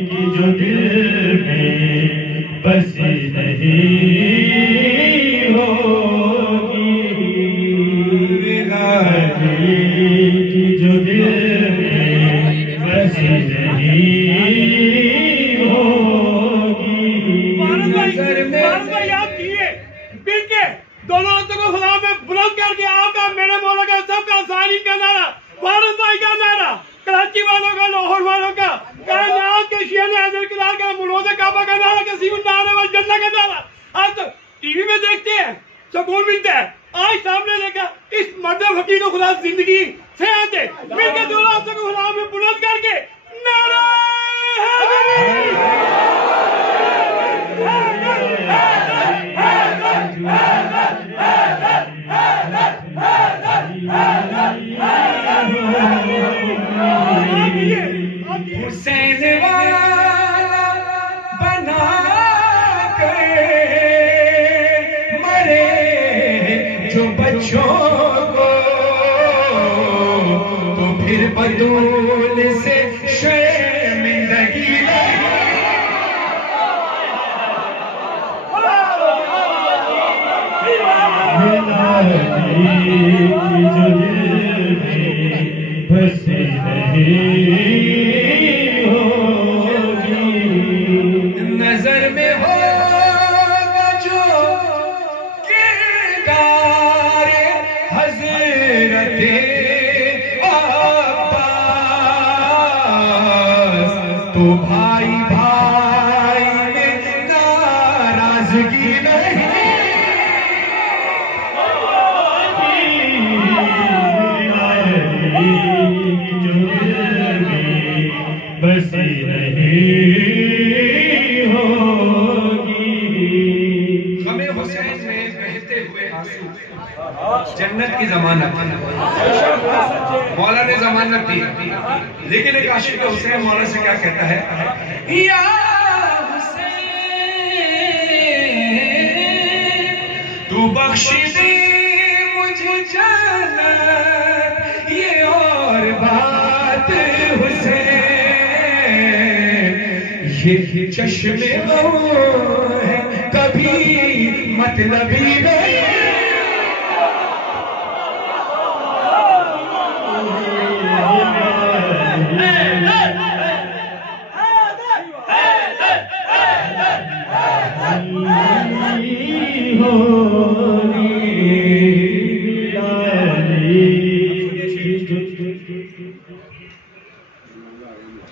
کی جو دل میں بسی نہیں ہوگی، کی جو دل میں بسی نہیں ہوگی۔ یاد کیے پھر کے دونوں ہاتھوں کو خدا میں بلند کر کے آپ کا میرے مولا کا سب کا ثانی کا نعرہ، بھارت بھائی کا نعرہ، کراچی والوں کا، لاہور والوں کا، کائنات کے شیعہ نے حیدر کلال کا ملوز کعبہ کا نعرہ کسی النار والجنہ کا نعرہ آج تو ٹی وی میں دیکھتے ہیں سکون ملتا ہے. آج سامنے دیکھا اس مرد فقیر کو خدا زندگی سے آتے مل کے دو راستوں کو خدا میں بلند کر کے نعرہ حسین والا بنا کر مرے جو بچوں کو تو پھر بدول سے شرمندگی نظر میں ہوگا جو کردار حضرت عباس تو بھائی بھائی میں ناراضگی نہیں بسی نہیں ہوگی. ہمیں حسین میں بہتے ہوئے آنسو جنت کی ضمانت مولا نے ضمانت دی. لیکن ایک عاشق حسین مولا سے کیا کہتا ہے؟ یا حسین تو بخش دے مجھے جنت یہ اور بات حسین یہ چشم ہے کبھی مطلبی نہیں.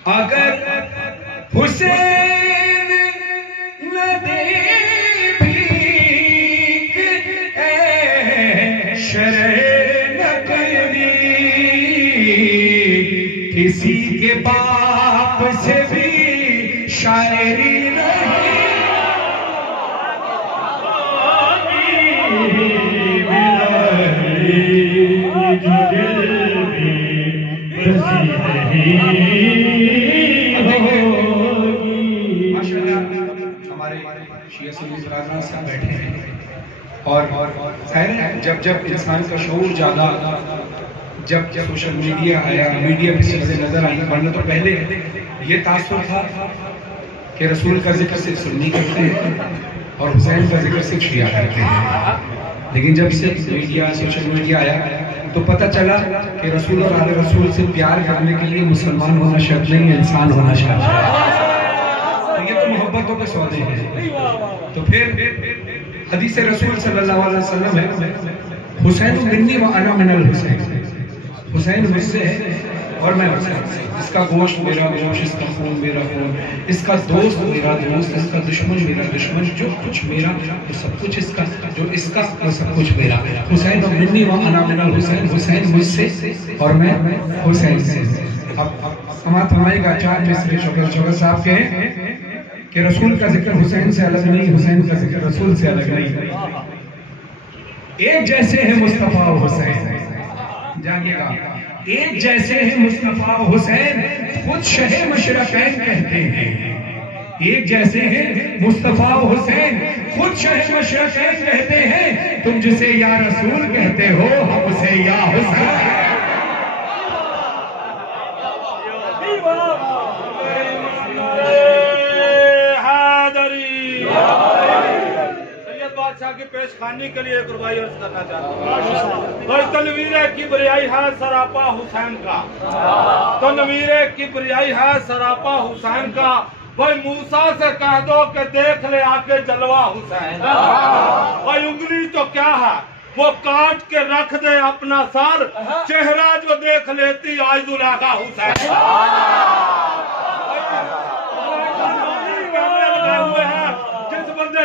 اگر حسین نہ دے بھیک اے شرح نقلی کسی کے باپ سے بھی شاعری نہیں. شیعہ سنی برادران صاحب بیٹھے ہیں اور خیر ہے جب انسان کا شعور جاگا جب سوشل میڈیا آیا میڈیا پہ چیزیں نظر آئی ورنہ تو پہلے یہ تاثر تھا کہ رسول کا ذکر صرف سنی کرتے ہیں اور حسین کا ذکر صرف شیعہ کرتے ہیں. لیکن جب سے میڈیا سوشل میڈیا آیا تو پتہ چلا کہ رسول اور آل رسول سے پیار کرنے کے لیے مسلمان ہونا شرط نہیں ہے انسان ہونا شرط ہے. یہ تو محبتوں کے سودے ہیں. تو پھر حدیث رسول صلی اللہ علیہ وسلم ہے حسین منی و انا من الحسین. حسین مجھ سے ہے اور میں حسین سے. اس کا گوشت میرا گوشت اس کا خون میرا خون اس کا دوست میرا دوست اس کا دشمن میرا دشمن جو کچھ میرا وہ سب کچھ اس کا جو اس کا وہ سب کچھ میرا. حسین منی و انا من الحسین. حسین مجھ سے اور میں حسین سے. اب سماعت فرمائے گا چار مصرے شوکت صاحب کے کہ رسول کا ذکر حسین سے الگ نہیں حسین کا ذکر رسول سے الگ نہیں. ایک جیسے ہیں مصطفیٰ و حسین. جانگے گا ایک جیسے ہیں مصطفیٰ و حسین خود شہ مشرقین کہتے ہیں. ایک جیسے ہیں مصطفیٰ و حسین خود شہ مشرقین کہتے ہیں. تم جسے یا رسول کہتے ہو ہم اسے یا حسین. کی پیش خانی کے لیے ایک ربائی عرض کرنا چاہتا ہوں. تو تنویر کبریائی ہے سراپا حسین کا. تو تنویر کبریائی ہے سراپا حسین کا. بھائی موسیٰ سے کہہ دو کہ دیکھ لے آ کے جلوہ حسین. بھائی انگلی تو کیا ہے وہ کاٹ کے رکھ دے اپنا سر چہرہ جو دیکھ لیتی آئز الہا حسین.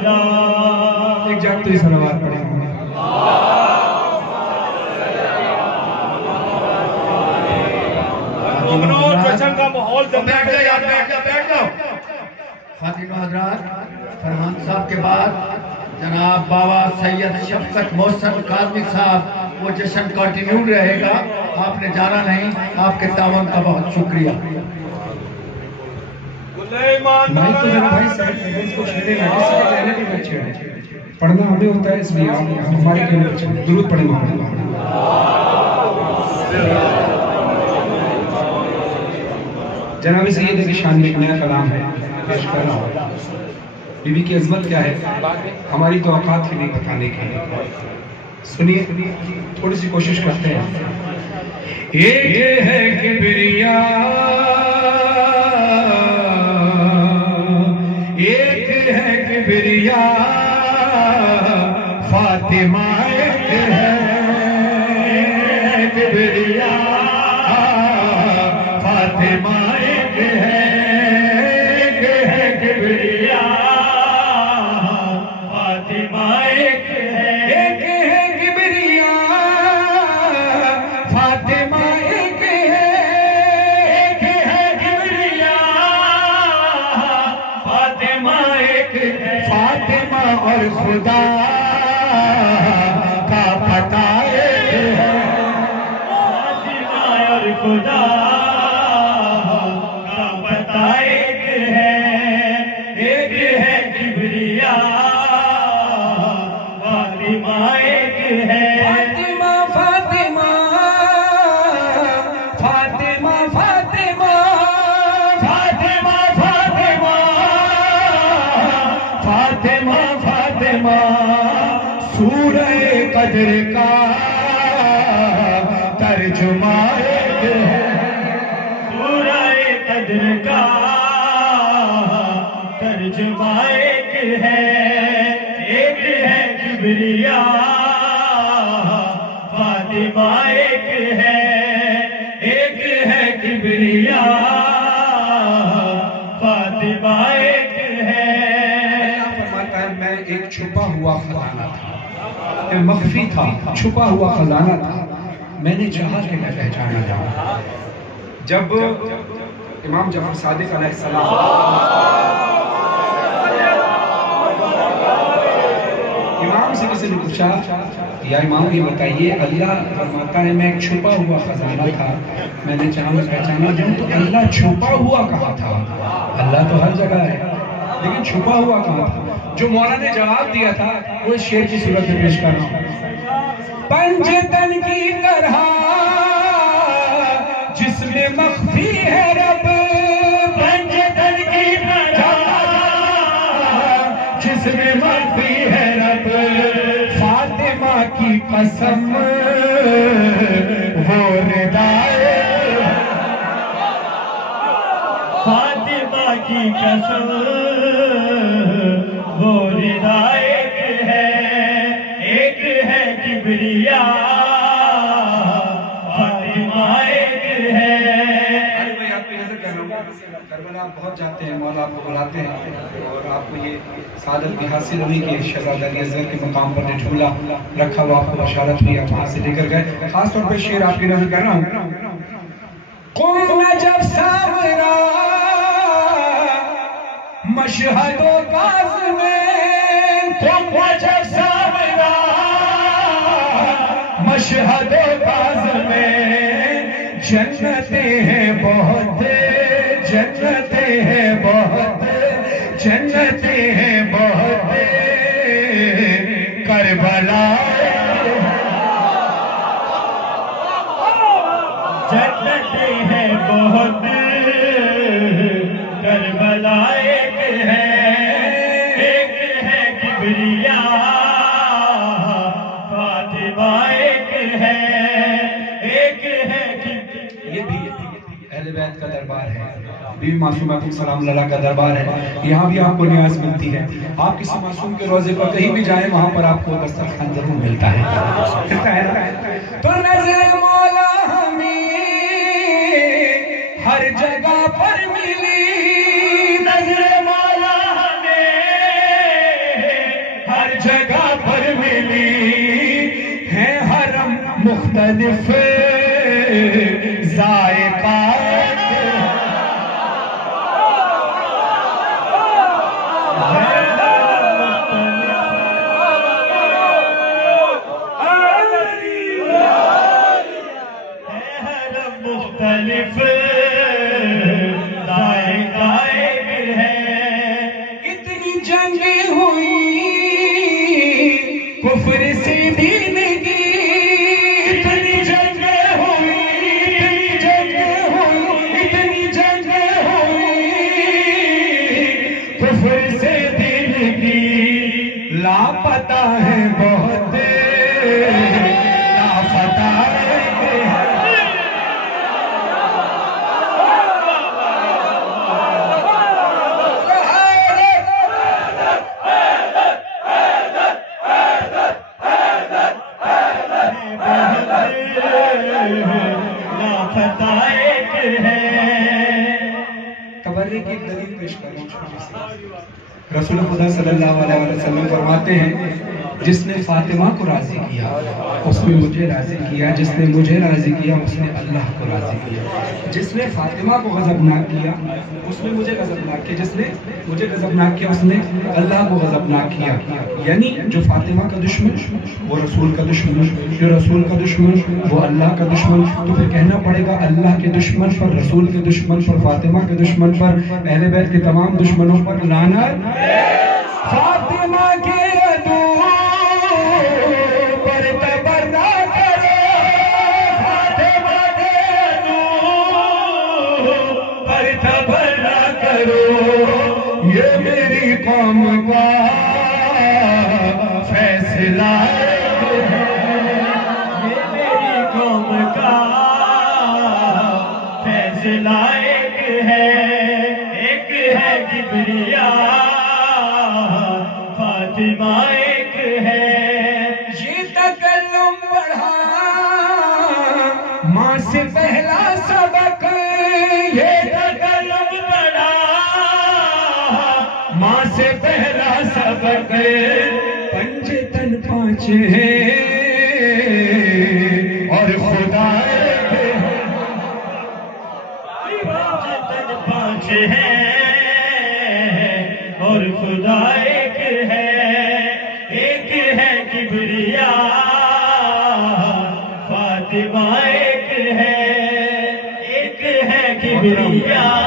خدا. ایک جاگتی صلوات پڑھیں. جشن کا ماحول بیٹھ جاؤ. خواتین و حضرات، فرحان صاحب کے بعد جناب بابا سید شفقت محسن کاظمی صاحب، وہ جشن کنٹینیو رہے گا، آپ نے جانا نہیں. آپ کے تعاون کا بہت شکریہ. مائک کو ذرا بھائی سائڈ میں اس کو چھیڑے گا، کسی کے کہنے بھی بچے ہیں. پڑھنا ہمیں ہوتا ہے، اس لیے ہم ہمارے کہنے بچے ہیں. درود پڑھیں محمد. جناب سید کی شان میں ایک نیا کلام ہے پیش کر رہا ہوں. بی بی کی عظمت کیا ہے ہماری توقعات کی نہیں بتانے کی. سنیے، تھوڑی سی کوشش کرتے ہیں. ایک ہے کبریا، ایک ہے کبریا، فاطمہ ایک ہے کبریا، فاطمہ ایک ہے کبریا، فاطمہ ایک ہے کبریا، فاطمہ ایک ہے کبریا، فاطمہ ایک ہے. فاطمہ اور خدا کا پتہ ایک ہے، فاطمہ اور خدا کا پتہ ایک ہے کبریا، فاطمہ ایک ہے. فاطمہ فاطمہ فاطمہ فاطمہ فاطمہ فاطمہ فاطمہ فاطمہ، سورہ قدر کا ترجمہ ایک ہے، سورہ قدر کا ترجمہ ایک ہے کبریا، فاطمہ ایک ہے کبریا، فاطمہ ایک ہے. اللہ فرماتا ہے میں ایک چھپا ہوا خزانہ تھا، میں مخفی تھا، چھپا ہوا خزانہ تھا، میں نے چاہا کہ میں پہچانا جاؤں. جب امام جعفر صادق علیہ السلام امام سے کسی نے پوچھا یا امام یہ بتائیے، اللہ فرماتا ہے میں ایک چھپا ہوا خزانہ تھا، میں نے چاہا میں پہچانا جاؤں، تو اللہ چھپا ہوا کہاں تھا؟ اللہ تو ہر جگہ ہے، لیکن چھپا ہوا کہاں تھا؟ جو مولا نے جواب دیا تھا وہ اس شعر کی صورت میں پیش کر رہا ہوں. پنجتن کی طرح جس میں مخفی ہے رب، پنجتن کی طرح جس میں مخفی ہے رب، فاطمہ کی قسم وہ ردائے، فاطمہ کی قسم وہ ردائے ایک ہے کبریا، فاطمہ ایک ہے. میں آپ کو نظر کر رہا ہوں، کربلا آپ بہت جاتے ہیں، مولا آپ کو بلاتے ہیں اور آپ کو یہ سعادت بھی حاصل ہوئی کہ شہزادہ علی اصغر کے مقام پر نے جھولا رکھا ہوا، آپ کو بشارت ہوئی، آپ وہاں سے لے کر گئے. خاص طور پہ شعر آپ کی نظر کر رہا ہوں. قوم جب سامرا مشہد و کاظمین، قوم جب سامرا مشہد و کاظمین، جنتیں ہیں بہت، جنتیں ہیں بہت، جنتیں ہیں بہت، کربلا جنتیں ہیں بہت، کربلا ایک ہے کبریا، فاطمہ ایک ہے یہ بھی اہل بیت کا دربار ہے، بی معصومہ کی سلام اللہ کا دربار ہے. یہاں بھی آپ کو نیاز ملتی ہے. آپ کسی معصوم کے روزے پر کہیں بھی جائیں، وہاں پر آپ کو دسترخوان ضرور ملتا ہے. تو نظر مولا ہمیں ہر جگہ پر ملی، نظر مولا ہمیں مختلف ذائقہ مختلف ذائقہ ہے. اتنی جنگیں ہوئی کفر سے دین کی، اتنی جنگیں ہوئی، اتنی جنگیں ہوئی، اتنی جنگیں ہوئی کفر سے دین کی. لاپتہ ہے بہت لاپتہ ہے. تبرک کی ایک دلیل پیش کروں چھوٹی سی. رسول خدا صلی اللہ علیہ وسلم فرماتے ہیں جس نے فاطمہ کو راضی کیا اس نے مجھے راضی کیا، جس نے مجھے راضی کیا اس نے اللہ کو راضی کیا. جس نے فاطمہ کو غضبناک کیا اس نے مجھے غضبناک کیا، جس نے مجھے غضبناک کیا اس نے اللہ کو غضبناک کیا. یعنی جو فاطمہ کا دشمن وہ رسول کا دشمن، جو رسول کا دشمن وہ اللہ کا دشمن. تو پھر کہنا پڑے گا اللہ کے دشمن پر، رسول کے دشمن پر، فاطمہ کے دشمن پر، اہل بیت کے تمام دشمنوں پر لعنت. فاطمہ کے عدو پر تبرہ کرو، فاطمہ کے عدو پر تبرہ کرو. یہ میری قوم کا فیصلہ ہے، یہ میری قوم کا فیصلہ ایک ہے کبریاء فاطمہ ایک ہے. یہ تکلم پڑھا ماں سے پہلا سبق، یہ تکلم پڑھا ماں سے پہلا سبق. پنج تن پانچ ہیں اور خدا ایک ہے. پنج تن پانچ ہیں اور خدا ایک ہے کبریاء فاطمہ ایک ہے کبریاء.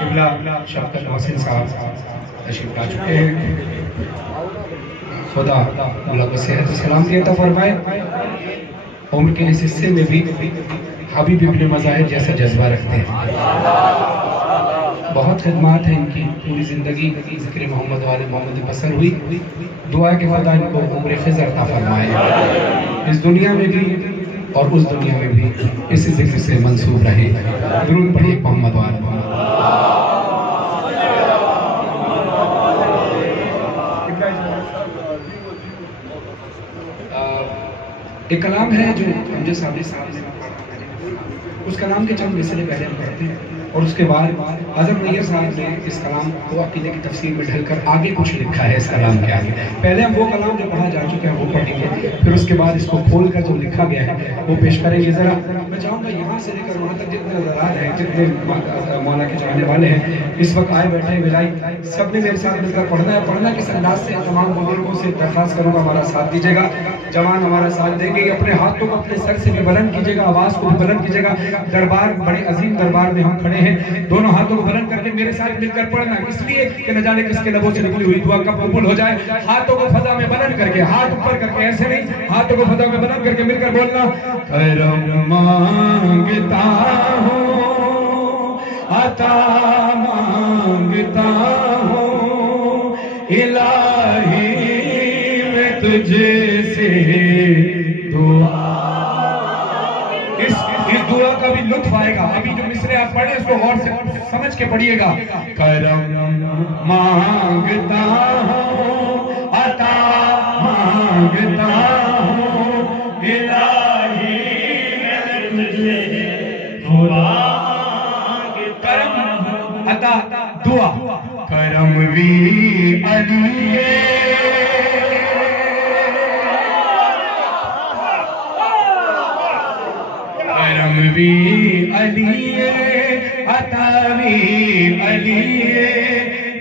قبلہ شفقت محسن صاحب تشریف لا چکے ہیں. خدا اللہ کو صحت و سلامتی عطا فرمائے. عمر کے اس حصے میں بھی حبیب ابن مظاہر جیسا جذبہ رکھتے ہیں. بہت خدمات ہیں ان کی، پوری زندگی ذکر محمد و آل محمد بسر ہوئی. دعا کے خدا ان کو عمر خضر عطا فرمائے، اس دنیا میں بھی اور اس دنیا میں بھی اسی ذکر سے منسوب رہے. درود پڑھیے محمد و آل محمد. ایک کلام ہے جو امجد صابری صاحب نے اس کلام کے چند مسئلے پہلے ہم پڑھتے ہیں اور اس کے بعد حضرت نیر صاحب نے اس کلام کو عقیدے کی تفسیر میں ڈھل کر آگے کچھ لکھا ہے اس کلام کے آگے. پہلے ہم وہ کلام جو پڑھا جا چکے ہیں وہ پڑھیں گے، پھر اس کے بعد اس کو کھول کر جو لکھا گیا ہے وہ پیش کریں گے. ذرا میں چاہوں گا یہاں سے لے کر وہاں تک جتنے حضرات ہیں، جتنے مولا کے چاہنے والے ہیں اس وقت آئے بیٹھے ملائی، سب نے میرے ساتھ مل کر پڑھنا ہے. پڑھنا کس انداز سے تمام بزرگوں سے درخواست کروں گا ہمارا ساتھ دیجیے گا. جوان ہمارا ساتھ دیں گے، اپنے ہاتھوں کو اپنے سر سے بھی بلند کیجیے گا، آواز کو بھی بلند کیجیے گا. دربار بڑے عظیم دربار میں ہم کھڑے ہیں، دونوں ہاتھوں کو بلند کر کے میرے ساتھ مل کر پڑھنا، اس لیے کہ نہ جانے کس کے لبوں سے نکلی ہوئی دعا کب قبول ہو جائے. ہاتھوں کو فضا میں بلند کر کے، ہاتھ اوپر کر کے، ایسے نہیں، ہاتھوں کو فضا میں بلند کر کے مل کر بولنا. کرم مانگتا ہوں عطا مانگتا ہوں الہی میں تجھے سے دعا. اس دعا کا بھی لطف آئے گا. ابھی جو مصرے آپ پڑھیں اس کو غور سے سمجھ کے پڑھیے گا. کرم مانگتا ہوں عطا مانگتا ہوں الہی میں تجھے دعا. کرم عطا دعا. کرم وی علی بھی علی عطاوی علی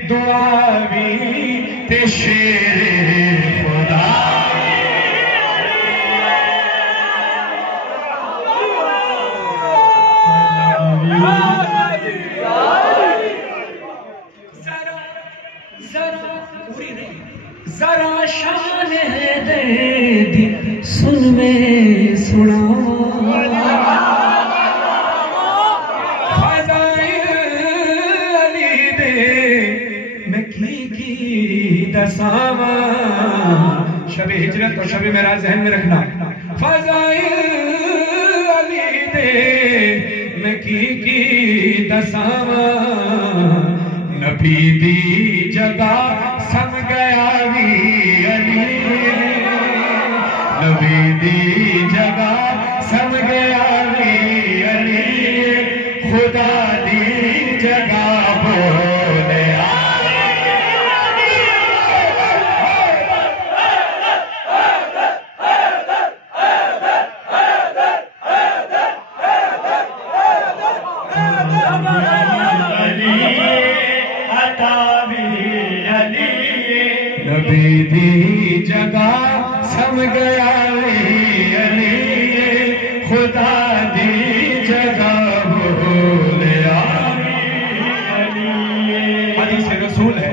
دعاوی تے شیر خدا ذرا شان دے دی سن میں سنا فضائل علی دے میں کی دساواں شب ہجرت اور شب معراج ذہن میں رکھنا فضائل علی دے میں کی دساواں نبی دی جگہ سم گیا بھی علی نبی دی جگہ سم گیا بھی علی خدا دی جگہ بولے نبی دی جگہ سم گیا علی خدا دی جگہ بولیا حدیث رسول ہے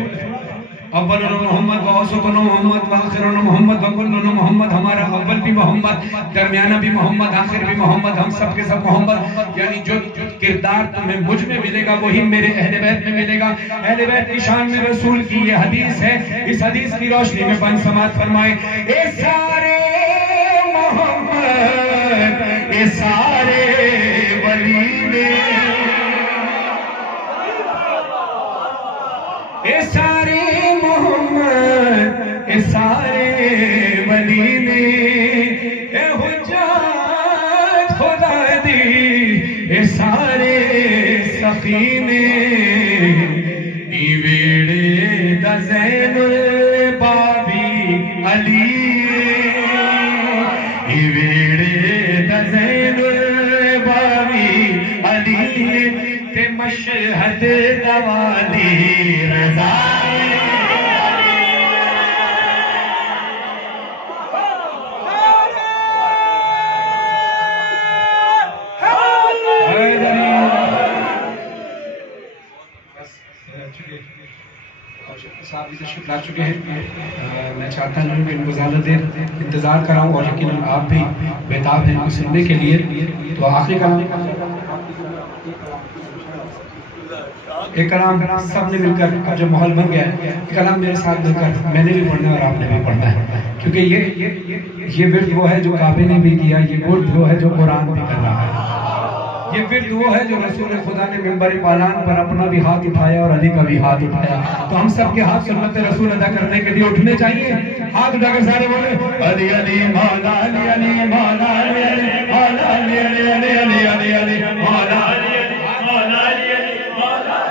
اول محمد ووسط محمد وآخر محمد وکل محمد ہمارا اول بھی محمد درمیانہ بھی محمد آخر بھی محمد ہم سب کے سب محمد یعنی جو کردار تمہیں مجھ میں ملے گا وہی میرے اہل بیت میں ملے گا اہل بیت کی شان میں رسول کی یہ حدیث ہے اس حدیث کی روشنی میں پنج سماعت فرمائیں اے سارے محمد اے سارے ولی نے اے سارے محمد اے سارے ولی نے اے حجت خدا دی اے سارے سخی نے ای ویڑے دا زین البابی علی ای ویڑے دا زین البابی علی تے مشہد دوالی رضا صاحب بھی تشریف لا چکے ہیں میں چاہتا ہوں کہ ان کو زیادہ دیر انتظار کراؤں اور یقیناً آپ بھی بیتاب ہیں سننے کے لیے تو آخری کلام ایک کلام سب نے مل کر جو ماحول بن گیا ہے کلام میرے ساتھ مل کر میں نے بھی پڑھنا ہے اور آپ نے بھی پڑھنا ہے کیونکہ یہ ورد وہ ہے جو کعبے نے بھی کیا یہ ورد وہ ہے جو قرآن بھی کر رہا ہے یہ ورد وہ ہے جو رسول خدا نے منبر پالان پر اپنا بھی ہاتھ اٹھایا اور علی کا بھی ہاتھ اٹھایا تو ہم سب کے ہاتھ سنت رسول ادا کرنے کے لیے اٹھنے چاہیے ہاتھ اٹھا کر سارے بولے علی علی مولا علی علی مولا علی علی مولا علی علی علی علی علی علی مولا علی علی مولا علی علی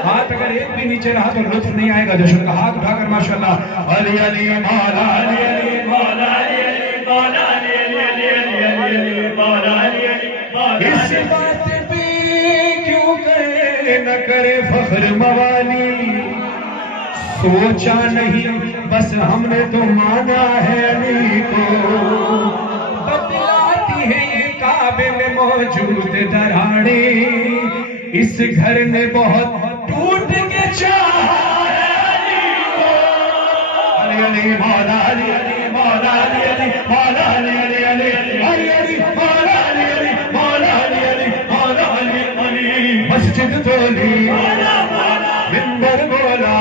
ہاتھ اگر ایک بھی نیچے رہا تو لطف نہیں آئے گا جشن کا ہاتھ اٹھا کر ماشاءاللہ علی علی مولا علی علی مولا علی علی مولا علی علی علی علی علی مولا علی علی اس بات پہ کیوں کرے نہ کرے فخر موالی سوچا نہیں بس ہم نے تو مانا ہے علی کو بتلاتی ہے یہ کعبے میں موجود دراڑے اس گھر نے بہت ٹوٹ کے چاہا ہے علی کو علی علی مولا علی علی مولا علی علی مولا علی علی علی علی علی مولا علی علی مولا علی علی مولا علی علی مسجد بولی منبر بولا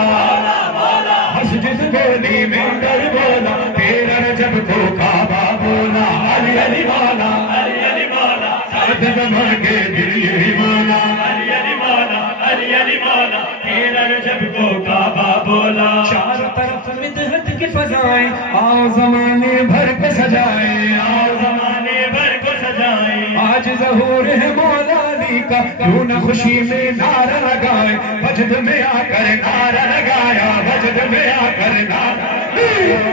مسجد بولی منبر بولا تیرا رجب کو کعبہ بولا علی علی مولا علی علی مولا سعد زمان کے دل یہی بولا علی علی مولا علی علی مولا تیرا رجب کو کعبہ بولا چار طرف مدحت کی فضائیں آؤ زمانے بھر کو سجائیں آؤ زمانے بھر کو سجائیں آج ظہور ہے مولا علی کا کیوں نہ خوشی میں نعرہ لگائیں وجد میں آ کر نعرہ لگایا وجد میں آ کر نعرہ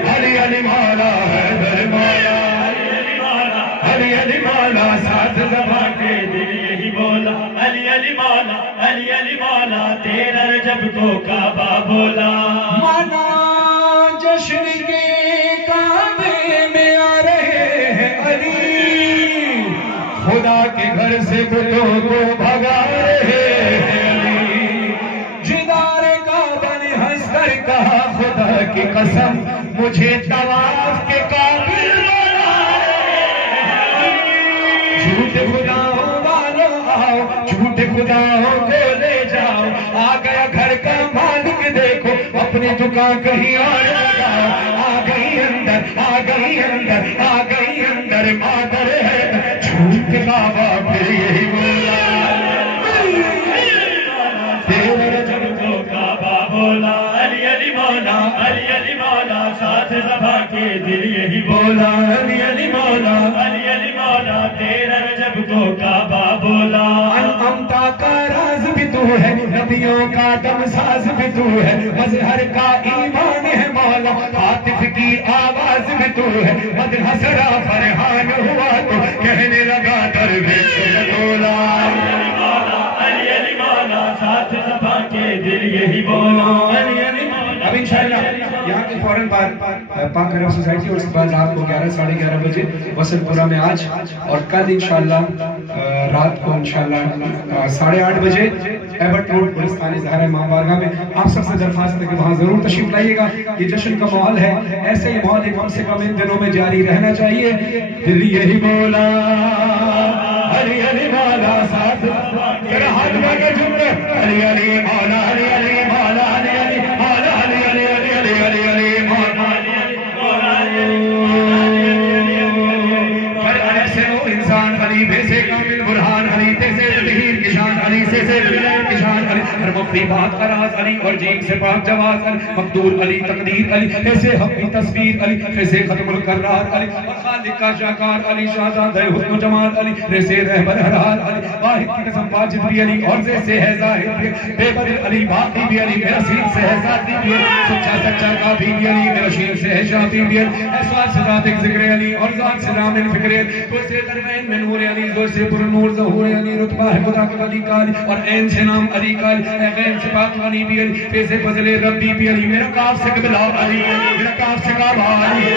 علی علی مولا حیدر مولا علی علی مولا علی علی مولا سات زبان کے دل یہی علی مولا علی علی مولا 13 رجب کو کعبہ بولا مانا جشن کے کعبے میں آ رہے ہیں علی خدا کے گھر سے بتوں کو بھگا رہے ہیں علی جدار کعبہ نے ہنس کر کہا خدا کی قسم مجھے طواف کے قابل بنا جھوٹے خداؤں والوں آؤ جھوٹے خداؤں کو لے جاؤ آ گیا گھر کا مالک دیکھو اپنی دکان کہیں اور لگاؤ آ گئی اندر آ گئی اندر آ گئی اندر مادر ہے جھوٹ بابا پھر یہی بولا 13 رجب کو کعبہ بولا علی علی مولا علی علی مولا ساتھ صبا کے دل یہی بولا علی علی مولا علی علی مولا 13 رجب کو کعبہ بولا امتا کا راز بھی تو ہے نبیوں کا دم ساز بھی تو ہے مظہر کا ایمان ہے مولا عاطف کی آواز بھی تو ہے مدح سرا فرحان ہوا تو کہنے لگا درویش بولا علی علی مولا ساتھ صبا کے دل یہی بولا علی علی مولا اب انشاءاللہ یہاں کے فوراً بعد پاک کرم سوسائٹی اور اس کے بعد رات کو 11 ساڑھے 11 بجے وسط پورہ میں آج اور کل انشاءاللہ رات کو انشاءاللہ 8:30 بجے ایبٹ روڈ گلستان زہرا امام بارگاہ میں آپ سب سے درخواست ہے کہ وہاں ضرور تشریف لائیے گا یہ جشن کا ماحول ہے ایسے ہی ماحول کم سے کم ان دنوں میں جاری رہنا چاہیے دل یہی بولا علی علی مولا ساتھ ذرا ہاتھ میں کے جھومے علی علی مولا علی علی مولا علی علی مولا علی علی علی علی علی علی مولا انسان علی بے سے کامل برہان علی تے سے تطہیر کی شان علی سے بلند کی شان علی ہر مفتی بات کا راز علی اور جیم سے پاک جواز علی مقدور علی تقدیر علی ایسے حق کی تصویر علی ایسے ختم القرار علی خالق کا شاکار علی شہزادہ حسن و جمال علی ایسے رہبر حرال علی واحد کی قسم واجد بھی علی اور سے ہے ظاہر بھی بے بدل علی باقی بھی علی میرا سین سے ہے ذاتی بھی سچا سچا کافی بھی علی میرا شین سے ہے شافی بھی علی احساس سے ذات ذکر علی اور ذات سے رام الفکر تو سے درمین میں نور علی زور سے پر نور ظہور علی رتبہ ہے خدا کے ولی کا علی اور عین سے نام علی کا علی غین سے پاک علی بھی علی فیض فضل ربی بھی علی میرا کاف سے قبلہ علی میرا کاف سے کعبہ علی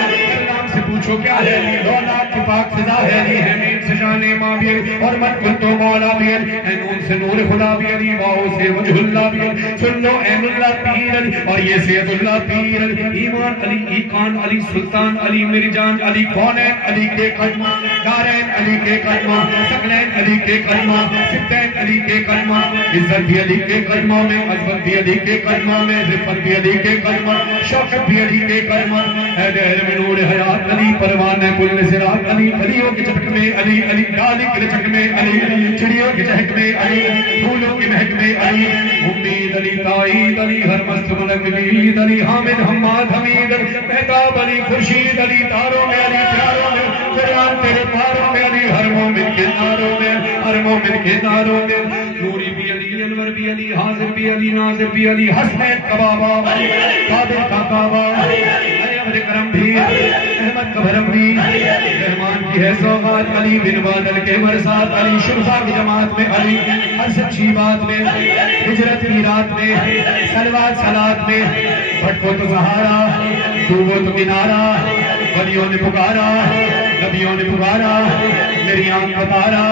نام سے پوچھو کیا ہے علی دولت کی پاک فضا ہے علی ہے مین سے جان ماں بھی علی اور من کن تو مولا بھی علی ہے نون سے نور خدا بھی علی واؤ سے وجہ اللہ بھی علی سن لو عین اللہ پیر علی اور یہ سید اللہ پیر علی ایمان علی ایقان علی سلطان علی میری جان علی کونین علی کے قدمہ دارین علی کے قدمہ سقلین علی کے قدمہ سبتین علی کے قدمہ عزت بھی علی کے قدمہ میں عظمت بھی علی کے قدمہ میں رفت بھی علی کے قدمہ شوکت بھی علی کے قدمہ اے دہر میں نور حیات علی پروان کل صراط علی علیوں کے چٹک میں علی علی ڈالی کے چٹک میں علی چڑیوں کے چہک میں علی پھولوں کے مہک میں علی امید علی تائید علی ہر مست ملک ملید علی حامد حماد حمید علی مہتاب علی خورشید علی تاروں میں علی پیاروں میں قرآن تیرے پاروں میں علی ہر مومن کے ناروں میں ہر مومن کے ناروں میں نوری بھی علی انور بھی علی حاضر بھی علی ناظر بھی علی حسنین کا بابا قادر کا کعبہ علی عمر کرم بھی احمد کا بھرم بھی رحمان کی ہے سوغات علی بن بادل کے مرسات علی شرفا کی جماعت میں علی ہر سچی بات میں ہجرت کی رات میں سلوات سلات میں بھٹکو تو سہارا ڈوبو تو کنارا ولیوں نے پکارا نبیوں نے پکارا میری آنکھ بتارا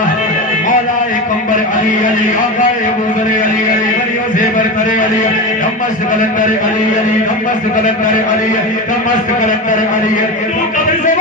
مولا کمبر علی علی آقا بوزر علی علی ولیوں سے برتر علی نمست کلندر علی علی نمست کلندر علی نمست کلندر علی تو قبر سے